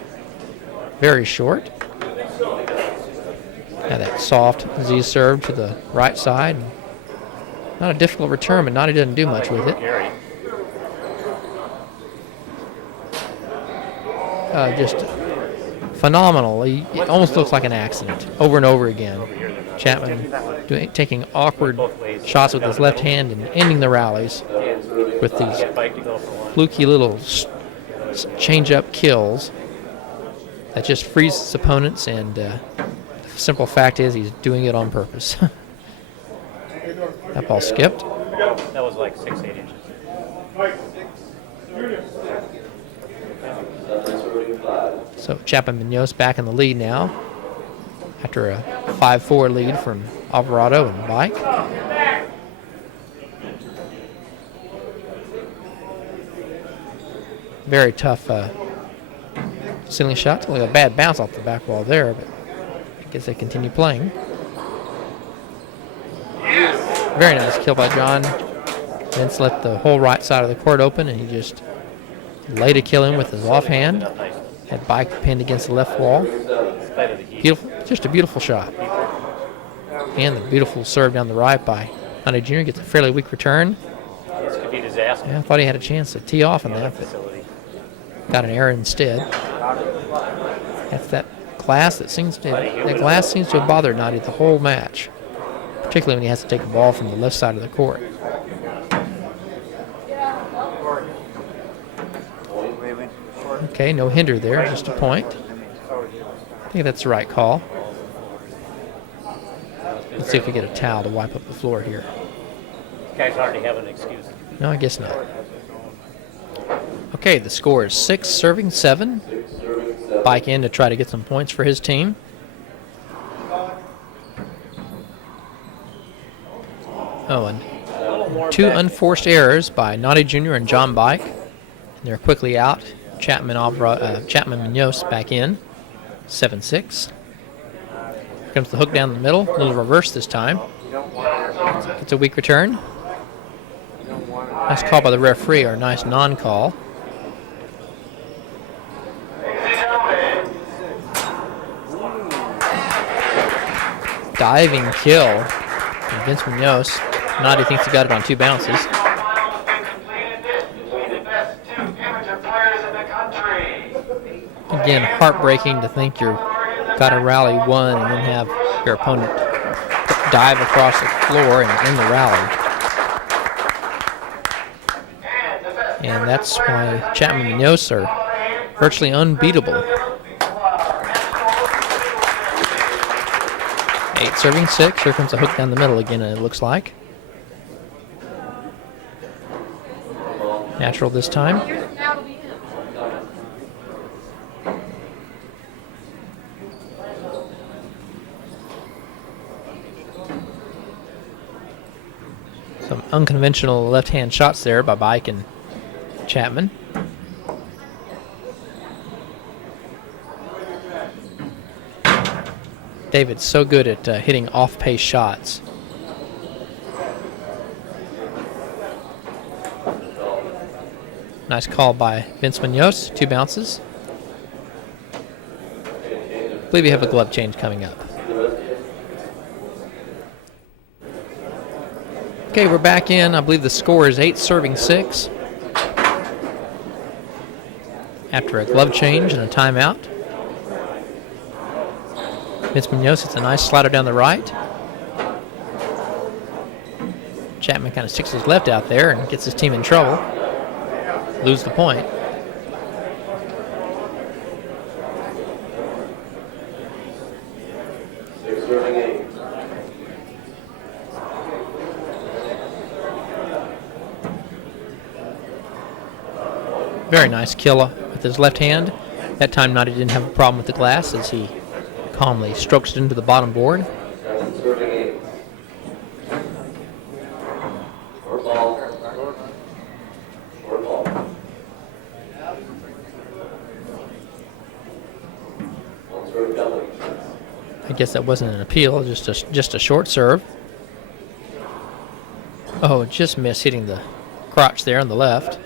Very short. Now that soft Z serve to the right side. Not a difficult return, but Nadi doesn't do much with it. Just phenomenal. It almost looks like an accident over and over again. Chapman taking awkward shots with his left hand and ending the rallies with these fluky little change-up kills that just freezes his opponents, and the simple fact is he's doing it on purpose. That ball skipped. That was like 6-8 inches. So Chapman Munoz back in the lead now after a 5-4 lead from Alvarado and Bike. Very tough ceiling shot. Only a bad bounce off the back wall there, but I guess they continue playing. Very nice kill by John. Vince let the whole right side of the court open, and he just laid a kill in with his offhand. Had Bike pinned against the left wall. Beautiful, just a beautiful shot. And the beautiful serve down the right by Nadi Jr. Gets a fairly weak return. This could be disaster. Yeah, I thought he had a chance to tee off on that, but got an error instead. That's that glass that seems to have bothered Nadi the whole match, particularly when he has to take the ball from the left side of the court. Okay, no hinder there, just a point. I think that's the right call. Let's see if we get a towel to wipe up the floor here. Guys already have an excuse. No, I guess not. Okay, the score is 6 serving 7. Bike in to try to get some points for his team. Oh, and 2 unforced errors by Nadi Jr. and John Bike. And they're quickly out. Chapman Munoz back in. 7-6. Here comes the hook down the middle. A little reverse this time. It's a weak return. Nice call by the referee, or nice non-call. Diving kill from Vince Munoz. Nadi thinks he got it on 2 bounces. Again, heartbreaking to think you've got a rally won and then have your opponent dive across the floor and end the rally. And that's why Chapman Munoz are virtually unbeatable. 8 serving 6. Here comes a hook down the middle again, and it looks like. Natural this time. Some unconventional left-hand shots there by Bike and Chapman. David's so good at hitting off-pace shots. Nice call by Vince Munoz. 2 bounces. I believe we have a glove change coming up. Okay, we're back in. I believe the score is 8 serving 6. after a glove change and a timeout. Vince Munoz hits a nice slider down the right. Chapman kind of sticks his left out there and gets his team in trouble. Lose the point. Very nice kill with his left hand. That time Nadi didn't have a problem with the glass as he calmly strokes it into the bottom board. I guess that wasn't an appeal, just a short serve. Oh, just missed hitting the crotch there on the left.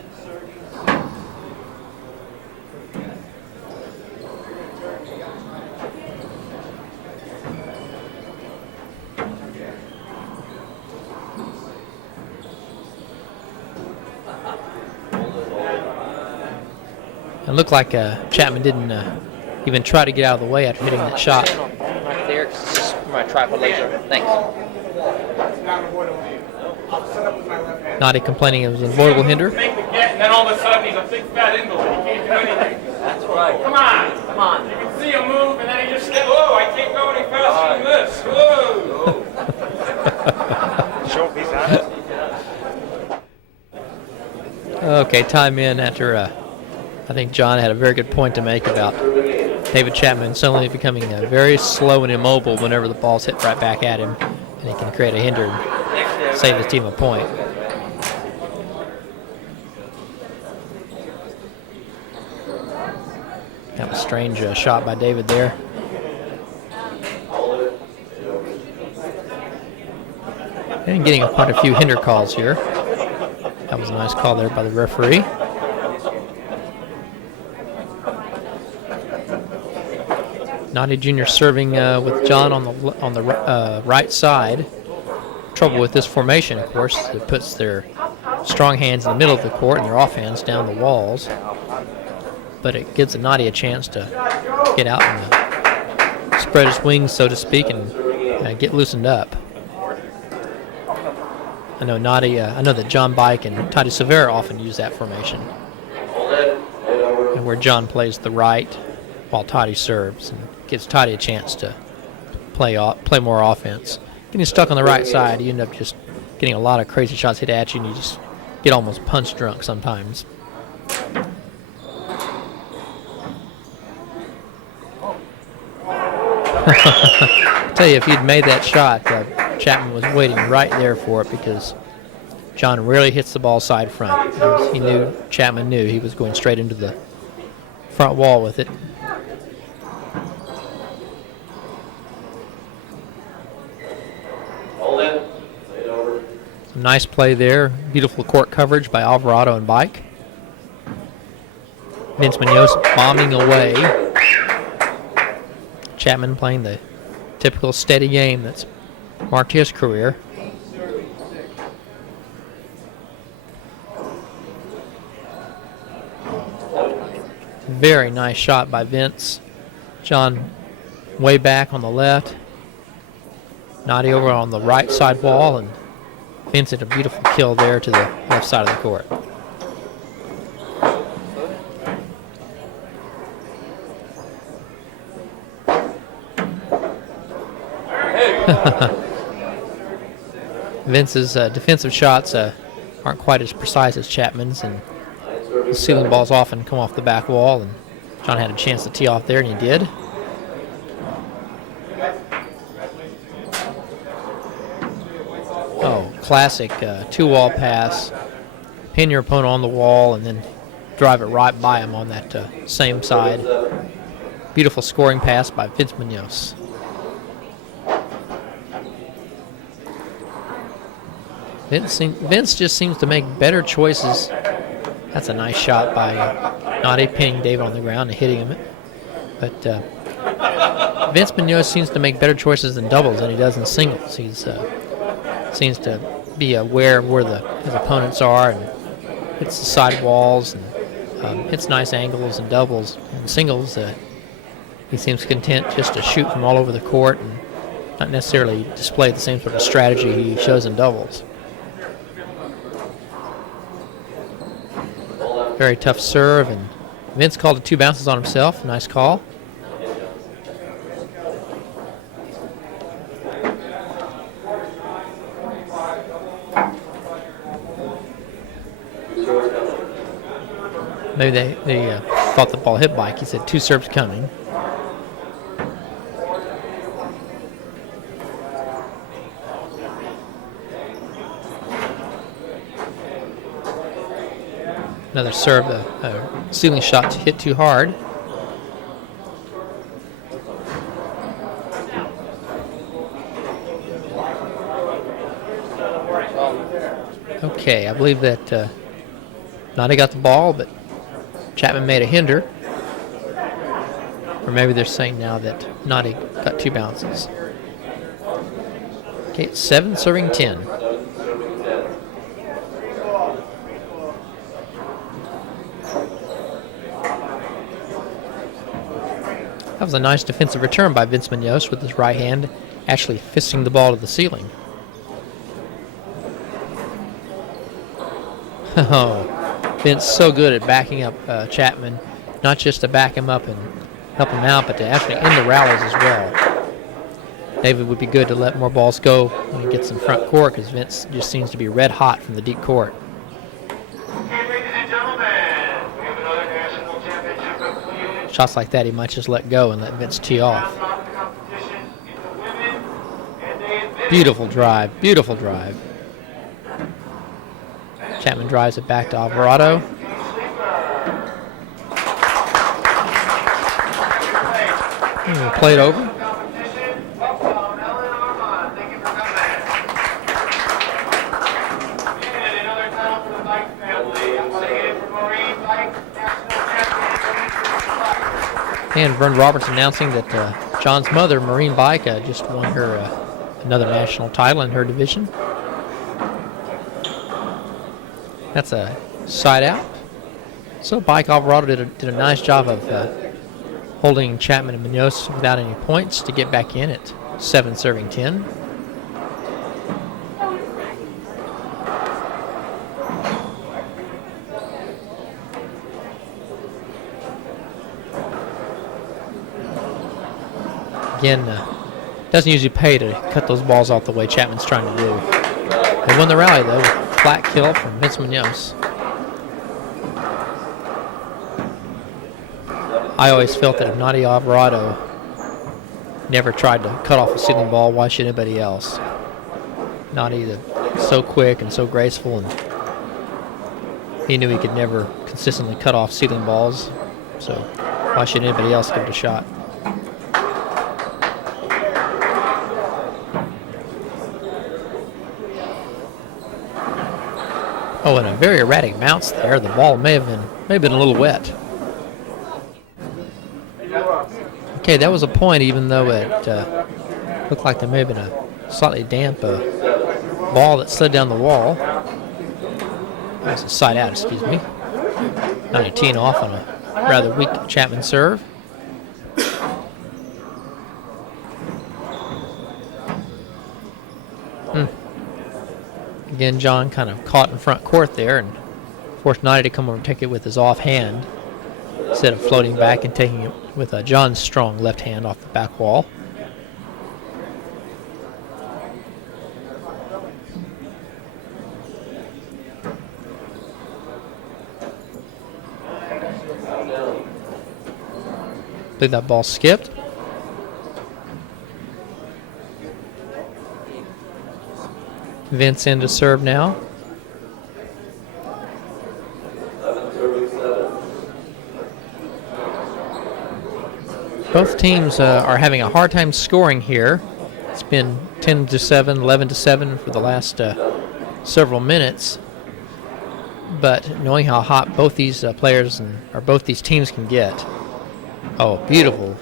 It looked like Chapman didn't even try to get out of the way after hitting that shot. Right there, 'cause this is my tripod laser. Thanks. Nadi complaining it was an avoidable hinder. Make the get, and then all of a sudden he's a big fat invalid. He can't do anything. That's right. Come on. Come on. You can see him move, and then he just said, whoa, I can't go any faster than this. Whoa. Short piece of it. Okay, time in after I think John had a very good point to make about David Chapman suddenly becoming very slow and immobile whenever the ball's hit right back at him, and he can create a hinder and save his team a point. Kind of a strange shot by David there. And getting quite a few hinder calls here. That was a nice call there by the referee. Nadi Jr. serving with John on the right side. Trouble with this formation, of course, it puts their strong hands in the middle of the court and their off hands down the walls. But it gives Nadi a chance to get out and spread his wings, so to speak, and get loosened up. I know that John Bike and Toddy Severa often use that formation, and where John plays the right while Toddy serves and gives Toddy a chance to play more offense. Getting stuck on the right side, you end up just getting a lot of crazy shots hit at you, and you just get almost punch drunk sometimes. I tell you, if he'd made that shot, Chapman was waiting right there for it because John rarely hits the ball side front. Chapman knew he was going straight into the front wall with it. Some nice play there. Beautiful court coverage by Alvarado and Bike. Vince Munoz bombing away. Chapman playing the typical steady game that's marked his career. Very nice shot by Vince. John way back on the left. Nadi over on the right side wall, and Vince had a beautiful kill there to the left side of the court. Vince's defensive shots aren't quite as precise as Chapman's, and the ceiling balls often come off the back wall, and John had a chance to tee off there, and he did. Oh, classic two-wall pass. Pin your opponent on the wall and then drive it right by him on that same side. Beautiful scoring pass by Vince Munoz. Vince just seems to make better choices. That's a nice shot by Nadi, pinning David on the ground and hitting him. But Vince Munoz seems to make better choices in doubles than he does in singles. He seems to be aware of where his opponents are and hits the side walls and hits nice angles and doubles and singles. He seems content just to shoot from all over the court and not necessarily display the same sort of strategy he shows in doubles. Very tough serve, and Vince called it 2 bounces on himself. Nice call. Maybe they thought the ball hit Bike. He said 2 serves coming. Another serve, a ceiling shot to hit too hard. Okay, I believe that Nadi got the ball, but Chapman made a hinder. Or maybe they're saying now that Nadi got 2 bounces. Okay, it's 7 serving 10. That was a nice defensive return by Vince Munoz with his right hand actually fisting the ball to the ceiling. Oh, Vince so good at backing up Chapman, not just to back him up and help him out, but to actually end the rallies as well. David would be good to let more balls go when he gets in front court because Vince just seems to be red hot from the deep court. Shots like that he might just let go and let Vince tee off. Beautiful drive, beautiful drive. Chapman drives it back to Alvarado. Played over. And Vern Roberts announcing that John's mother, Marine Bike, just won her another national title in her division. That's a side out. So Bike Alvarado did a nice job of holding Chapman and Munoz without any points to get back in at 7 serving 10. Again, doesn't usually pay to cut those balls off the way Chapman's trying to do. They won the rally, though, with a flat kill from Vince Munoz. I always felt that if Nadi Alvarado never tried to cut off a ceiling ball, why should anybody else? Nadi is so quick and so graceful, and he knew he could never consistently cut off ceiling balls, so why should anybody else give it a shot? Oh, and a very erratic bounce there. The ball may have been a little wet. Okay, that was a point, even though it looked like there may have been a slightly damp ball that slid down the wall. That was a side out, excuse me. 19 off on a rather weak Chapman serve. Again, John kind of caught in front court there and forced Nadi to come over and take it with his off hand instead of floating back and taking it with John's strong left hand off the back wall. I believe that ball skipped. Vince in to serve now. Both teams are having a hard time scoring here. It's been 10-7, 11-7 for the last several minutes. But knowing how hot both these players or both these teams can get. Oh, beautiful.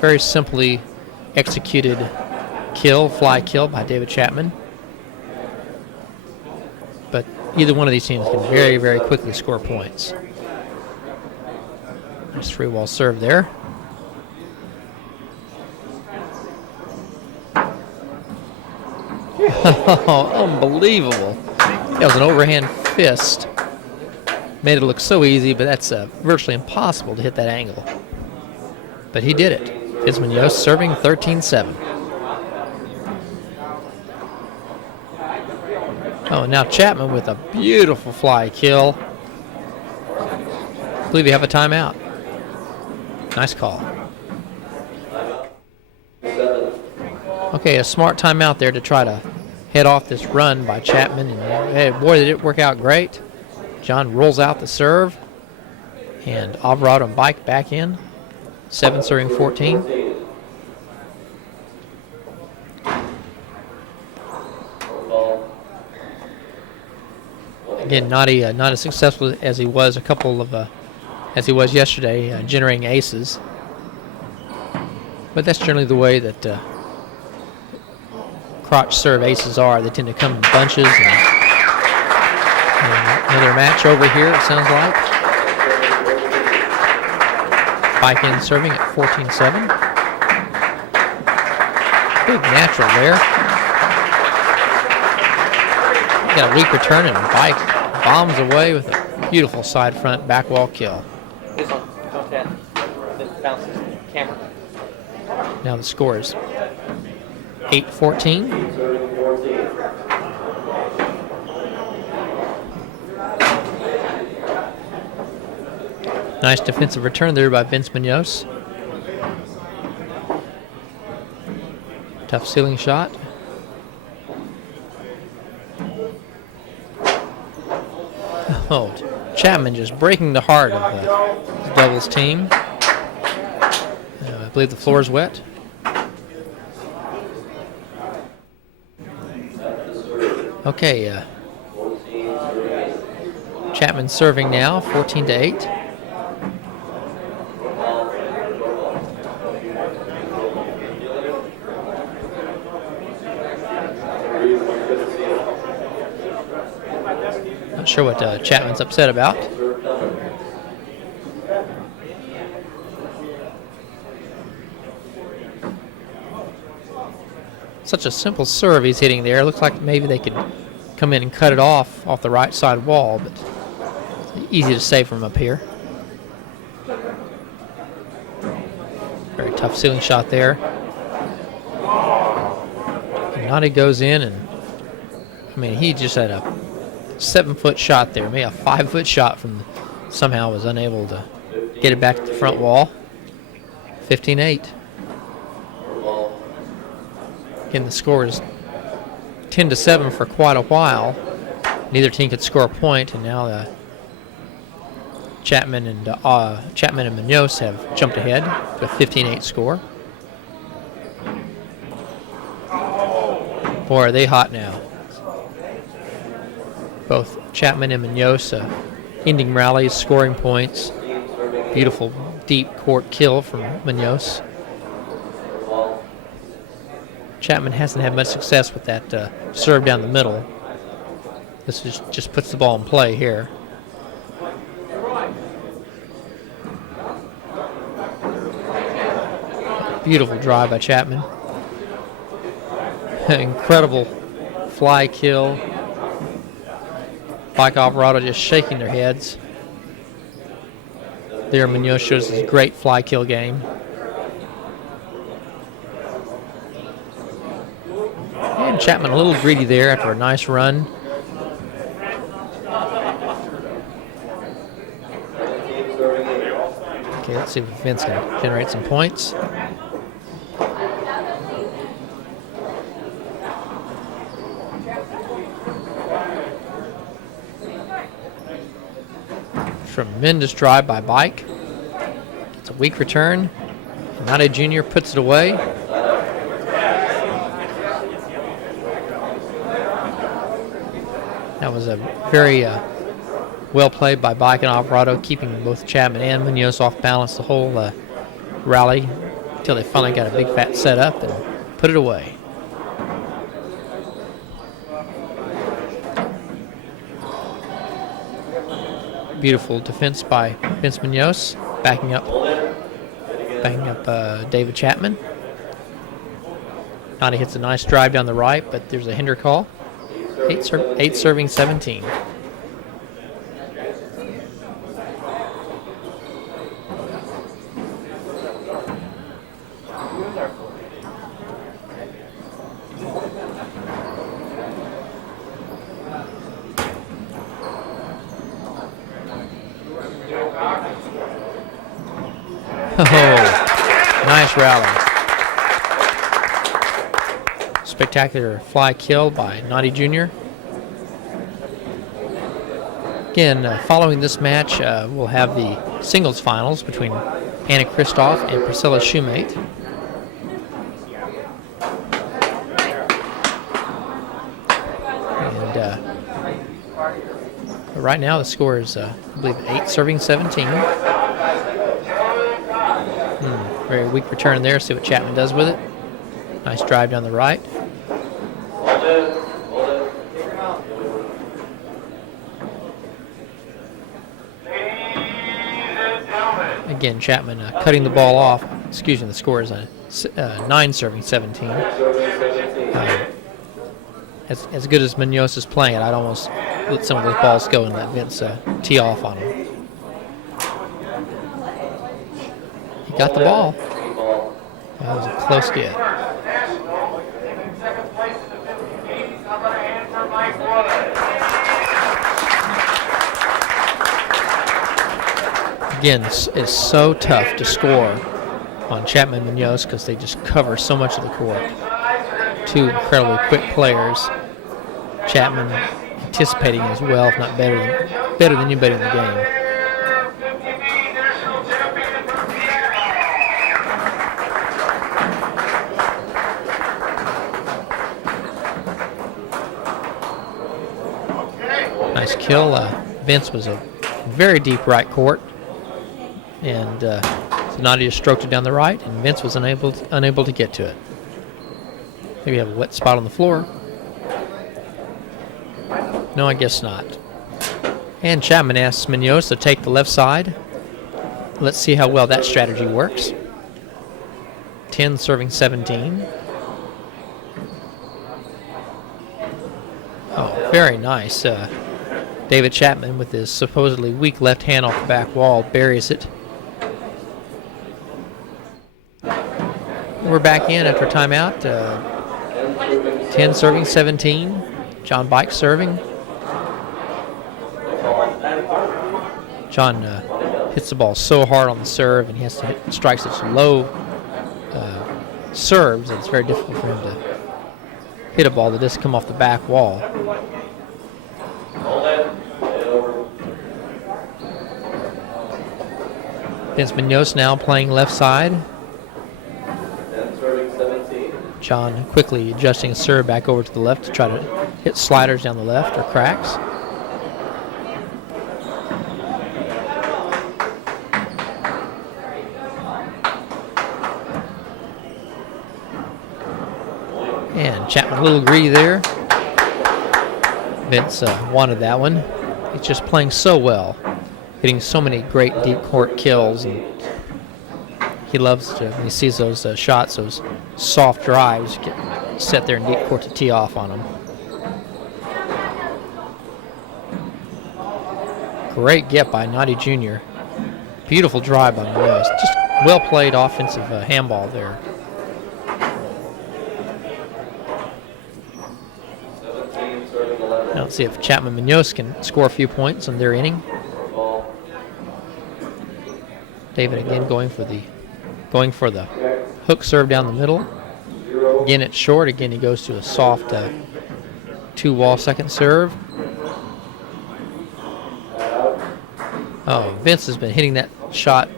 Very simply executed fly kill by David Chapman. But either one of these teams can very, very quickly score points. Nice free wall serve there. Oh, unbelievable. That was an overhand fist. Made it look so easy, but that's virtually impossible to hit that angle. But he did it. It's Munoz serving 13-7. Oh, now Chapman with a beautiful fly kill. I believe we have a timeout. Nice call. Okay, a smart timeout there to try to head off this run by Chapman. And hey, boy, did it work out great. John rolls out the serve. And Alvarado and Bike back in. 7 serving 14. Again, not as successful as he was as he was yesterday, generating aces. But that's generally the way that crotch serve aces are. They tend to come in bunches. And another match over here, it sounds like. Bike in serving at 14-7. Big natural there. Got a weak return and Bike bombs away with a beautiful side front back wall kill. This one, don't that. This bounces camera. Now the score is 8-14. Nice defensive return there by Vince Munoz. Tough ceiling shot. Oh, Chapman just breaking the heart of the doubles team. I believe the floor is wet. Okay, Chapman serving now, 14-8. Not sure what Chapman's upset about. Such a simple serve he's hitting there. Looks like maybe they could come in and cut it off the right side wall, but it's easy to say from up here. Very tough ceiling shot there. And Nadi goes in, and I mean, he just had a 7-foot shot there, maybe a 5-foot shot from somehow was unable to get it back to the front wall. 15-8. Again, the score is 10-7 for quite a while. Neither team could score a point, and now Chapman and Munoz have jumped ahead to a 15-8 score. Boy, are they hot now. Both Chapman and Munoz ending rallies, scoring points. Beautiful deep court kill from Munoz. Chapman hasn't had much success with that serve down the middle. This just puts the ball in play here. Beautiful drive by Chapman. Incredible fly kill. Mike Alvarado just shaking their heads. There, Munoz shows his great fly kill game. And Chapman a little greedy there after a nice run. Okay, let's see if Vince can generate some points. Tremendous drive by Bike. It's a weak return. Nade Jr. puts it away. That was a very well played by Bike and Alvarado, keeping both Chapman and Munoz off balance the whole rally until they finally got a big fat setup and put it away. Beautiful defense by Vince Munoz. backing up David Chapman. Nadi hits a nice drive down the right, but there's a hinder call. 8 serving 17. Oh, nice rally. Spectacular fly kill by Nadi Jr. Again, following this match, we'll have the singles finals between Anna Kristoff and Priscilla Shoemate. And right now the score is, I believe, 8 serving 17. Very weak return there. See what Chapman does with it. Nice drive down the right. Again, Chapman cutting the ball off. Excuse me, the score is 9 serving 17. As good as Munoz is playing it, I'd almost let some of those balls go and let Vince tee off on him. He got the ball. That was a close get. Again, it's so tough to score on Chapman and Munoz because they just cover so much of the court. Two incredibly quick players. Chapman anticipating as well, if not better than anybody in the game. Nice kill. Vince was a very deep right court, and so Nadia stroked it down the right, and Vince was unable to get to it. Maybe have a wet spot on the floor. No, I guess not. And Chapman asks Munoz to take the left side. Let's see how well that strategy works. 10 serving 17. Oh, very nice. David Chapman with his supposedly weak left hand off the back wall buries it. We're back in after timeout. 10 serving 17. John Bike serving. John hits the ball so hard on the serve, and he has to strike such low serves that it's very difficult for him to hit a ball that doesn't come off the back wall. Vince Munoz now playing left side. John quickly adjusting his serve back over to the left to try to hit sliders down the left or cracks. And Chapman a little greedy there. Vince wanted that one. He's just playing so well, hitting so many great deep court kills, and he loves to, when he sees those shots, those soft drives, get set there in deep court to tee off on them. Great get by Nadi Jr. Beautiful drive by Munoz. Just well played offensive handball there. Now let's see if Chapman Munoz can score a few points in their inning. David again going for the hook serve down the middle. Again, it's short. Again, he goes to a soft two-wall second serve. Oh, Vince has been hitting that shot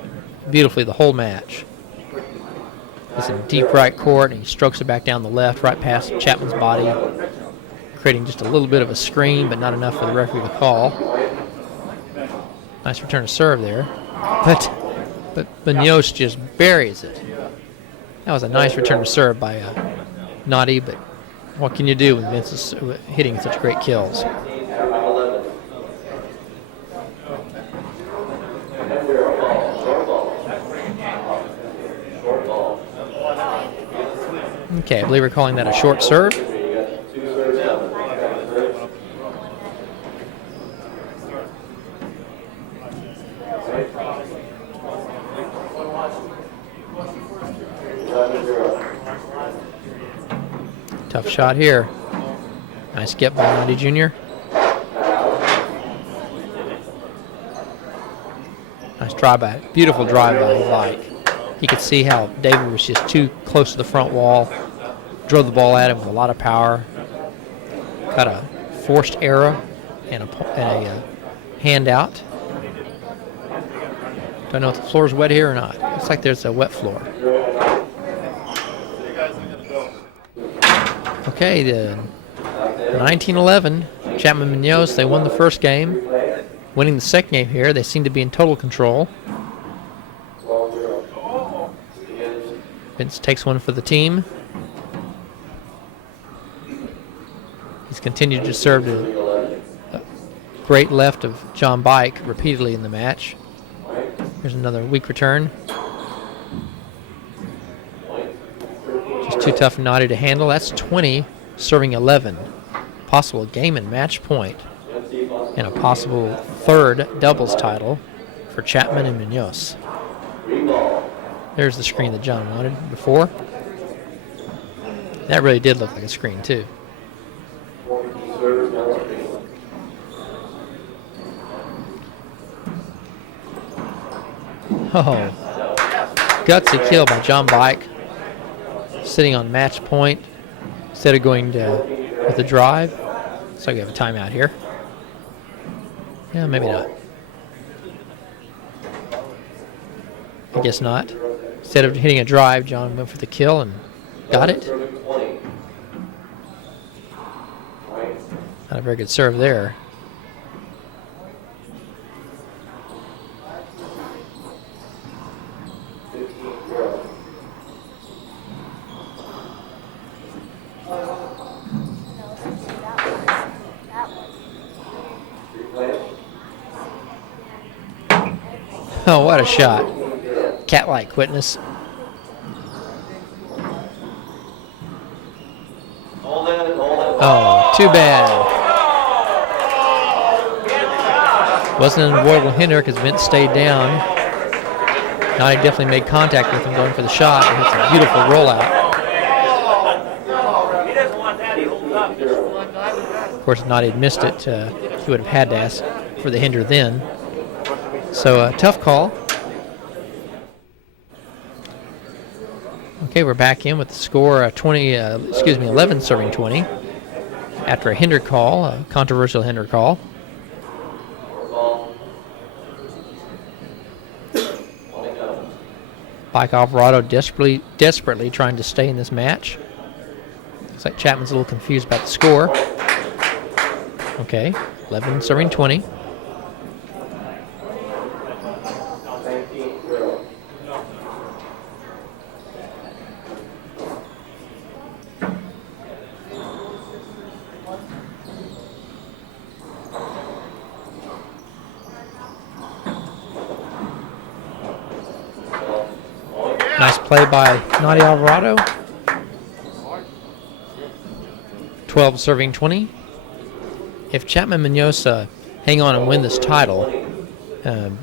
beautifully the whole match. It's in deep right court, and he strokes it back down the left, right past Chapman's body, creating just a little bit of a screen, but not enough for the referee to call. Nice return to serve there. But Munoz just buries it. That was a nice return to serve by Nadi, but what can you do when Vince is hitting such great kills? Okay, I believe we're calling that a short serve. Tough shot here. Nice get by Andy Jr. Nice drive by, beautiful drive by Mike. You could see how David was just too close to the front wall. Drove the ball at him with a lot of power. Got a forced error and a handout. Don't know if the floor's wet here or not. Looks like there's a wet floor. Okay, the 1911 Chapman Munoz, they won the first game. Winning the second game here, they seem to be in total control. Vince takes one for the team. He's continued to serve to a great left of John Bike repeatedly in the match. Here's another weak return. Just too tough and naughty to handle. That's 20, serving 11. Possible game and match point, and a possible third doubles title for Chapman and Munoz. There's the screen that John wanted before. That really did look like a screen too. Oh, gutsy kill by John Bike. Sitting on match point instead of going with the drive. So we have a timeout here. Yeah, maybe not. I guess not. Instead of hitting a drive, John went for the kill and got it. Not a very good serve there. Oh, what a shot. Cat-like quickness. Oh, too bad. Wasn't an avoidable hinder because Vince stayed down. Now he definitely made contact with him going for the shot, and it's a beautiful rollout. Of course, if not, he'd missed it. He would have had to ask for the hinder then. So, tough call. Okay, we're back in with the score 11 serving 20 after a hinder call, a controversial hinder call. Bike Alvarado desperately trying to stay in this match. Looks like Chapman's a little confused about the score. Okay, 11 serving 20. Nice play by Nadia Alvarado. 12 serving 20. If Chapman Munoz hang on and win this title, I'm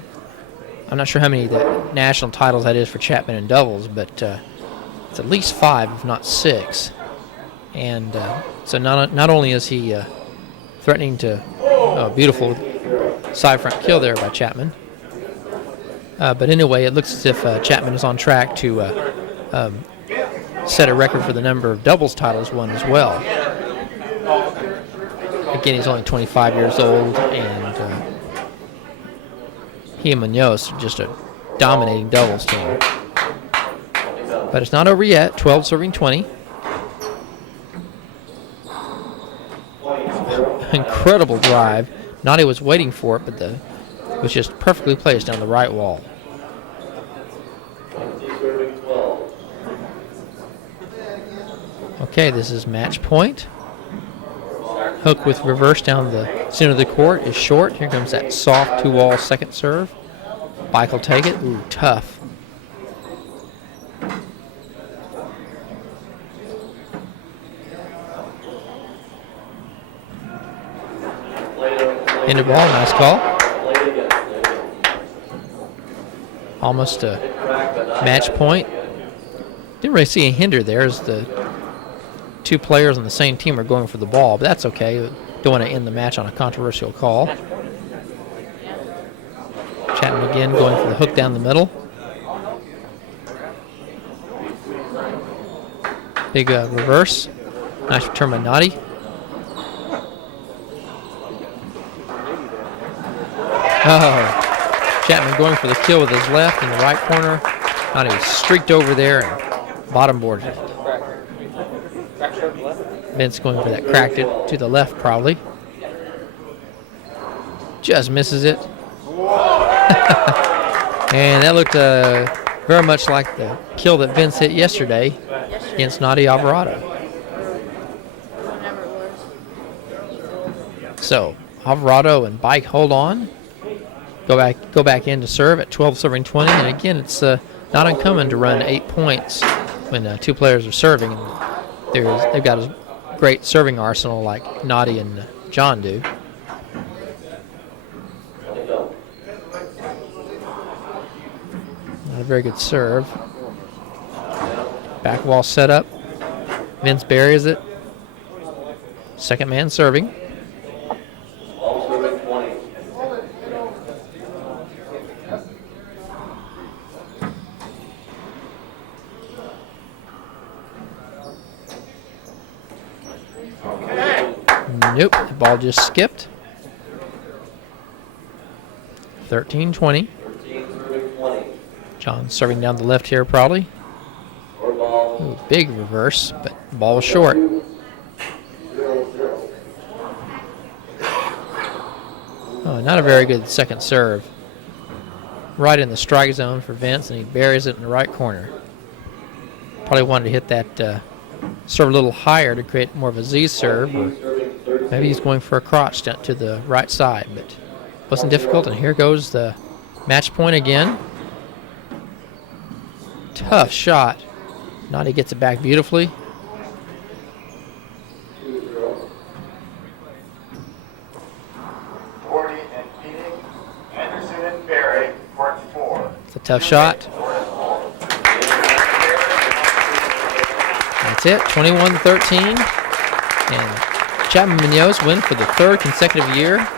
not sure how many national titles that is for Chapman in doubles, but it's at least 5, if not 6. And so not only is he threatening to beautiful side front kill there by Chapman, but anyway, it looks as if Chapman is on track to set a record for the number of doubles titles won as well. Again, he's only 25 years old, and he and Munoz are just a dominating doubles team. But it's not over yet. 12 serving 20. Incredible drive. Nadia was waiting for it, but it was just perfectly placed down the right wall. Okay, this is match point. Hook with reverse down the center of the court is short. Here comes that soft two-wall second serve. Bike will take it. Ooh, tough. End ball, nice call. Almost a match point. Didn't really see a hinder there as the two players on the same team are going for the ball, but that's okay. Don't want to end the match on a controversial call. Chapman again going for the hook down the middle. Big reverse. Nice return by Noddy. Oh, Chapman going for the kill with his left in the right corner. Noddy streaked over there and bottom boarded it. Vince going for that, cracked it to the left probably. Just misses it. And that looked very much like the kill that Vince hit yesterday against Noddy Alvarado. So Alvarado and Bike hold on. Go back in to serve at 12 serving 20. And again, it's not uncommon to run 8 points when two players are serving. They've got a great serving arsenal like Noddy and John do. Not a very good serve. Back wall set up. Vince buries it. Second man serving. Nope, the ball just skipped. 13-20. John serving down the left here probably. Ooh, big reverse, but the ball was short. Oh, not a very good second serve. Right in the strike zone for Vince, and he buries it in the right corner. Probably wanted to hit that serve a little higher to create more of a Z serve, or maybe he's going for a crotch down to the right side, but wasn't difficult, and here goes the match point again. Tough shot. Noddy gets it back beautifully. It's a tough shot. That's it, 21-13. And Chapman Munoz win for the third consecutive year.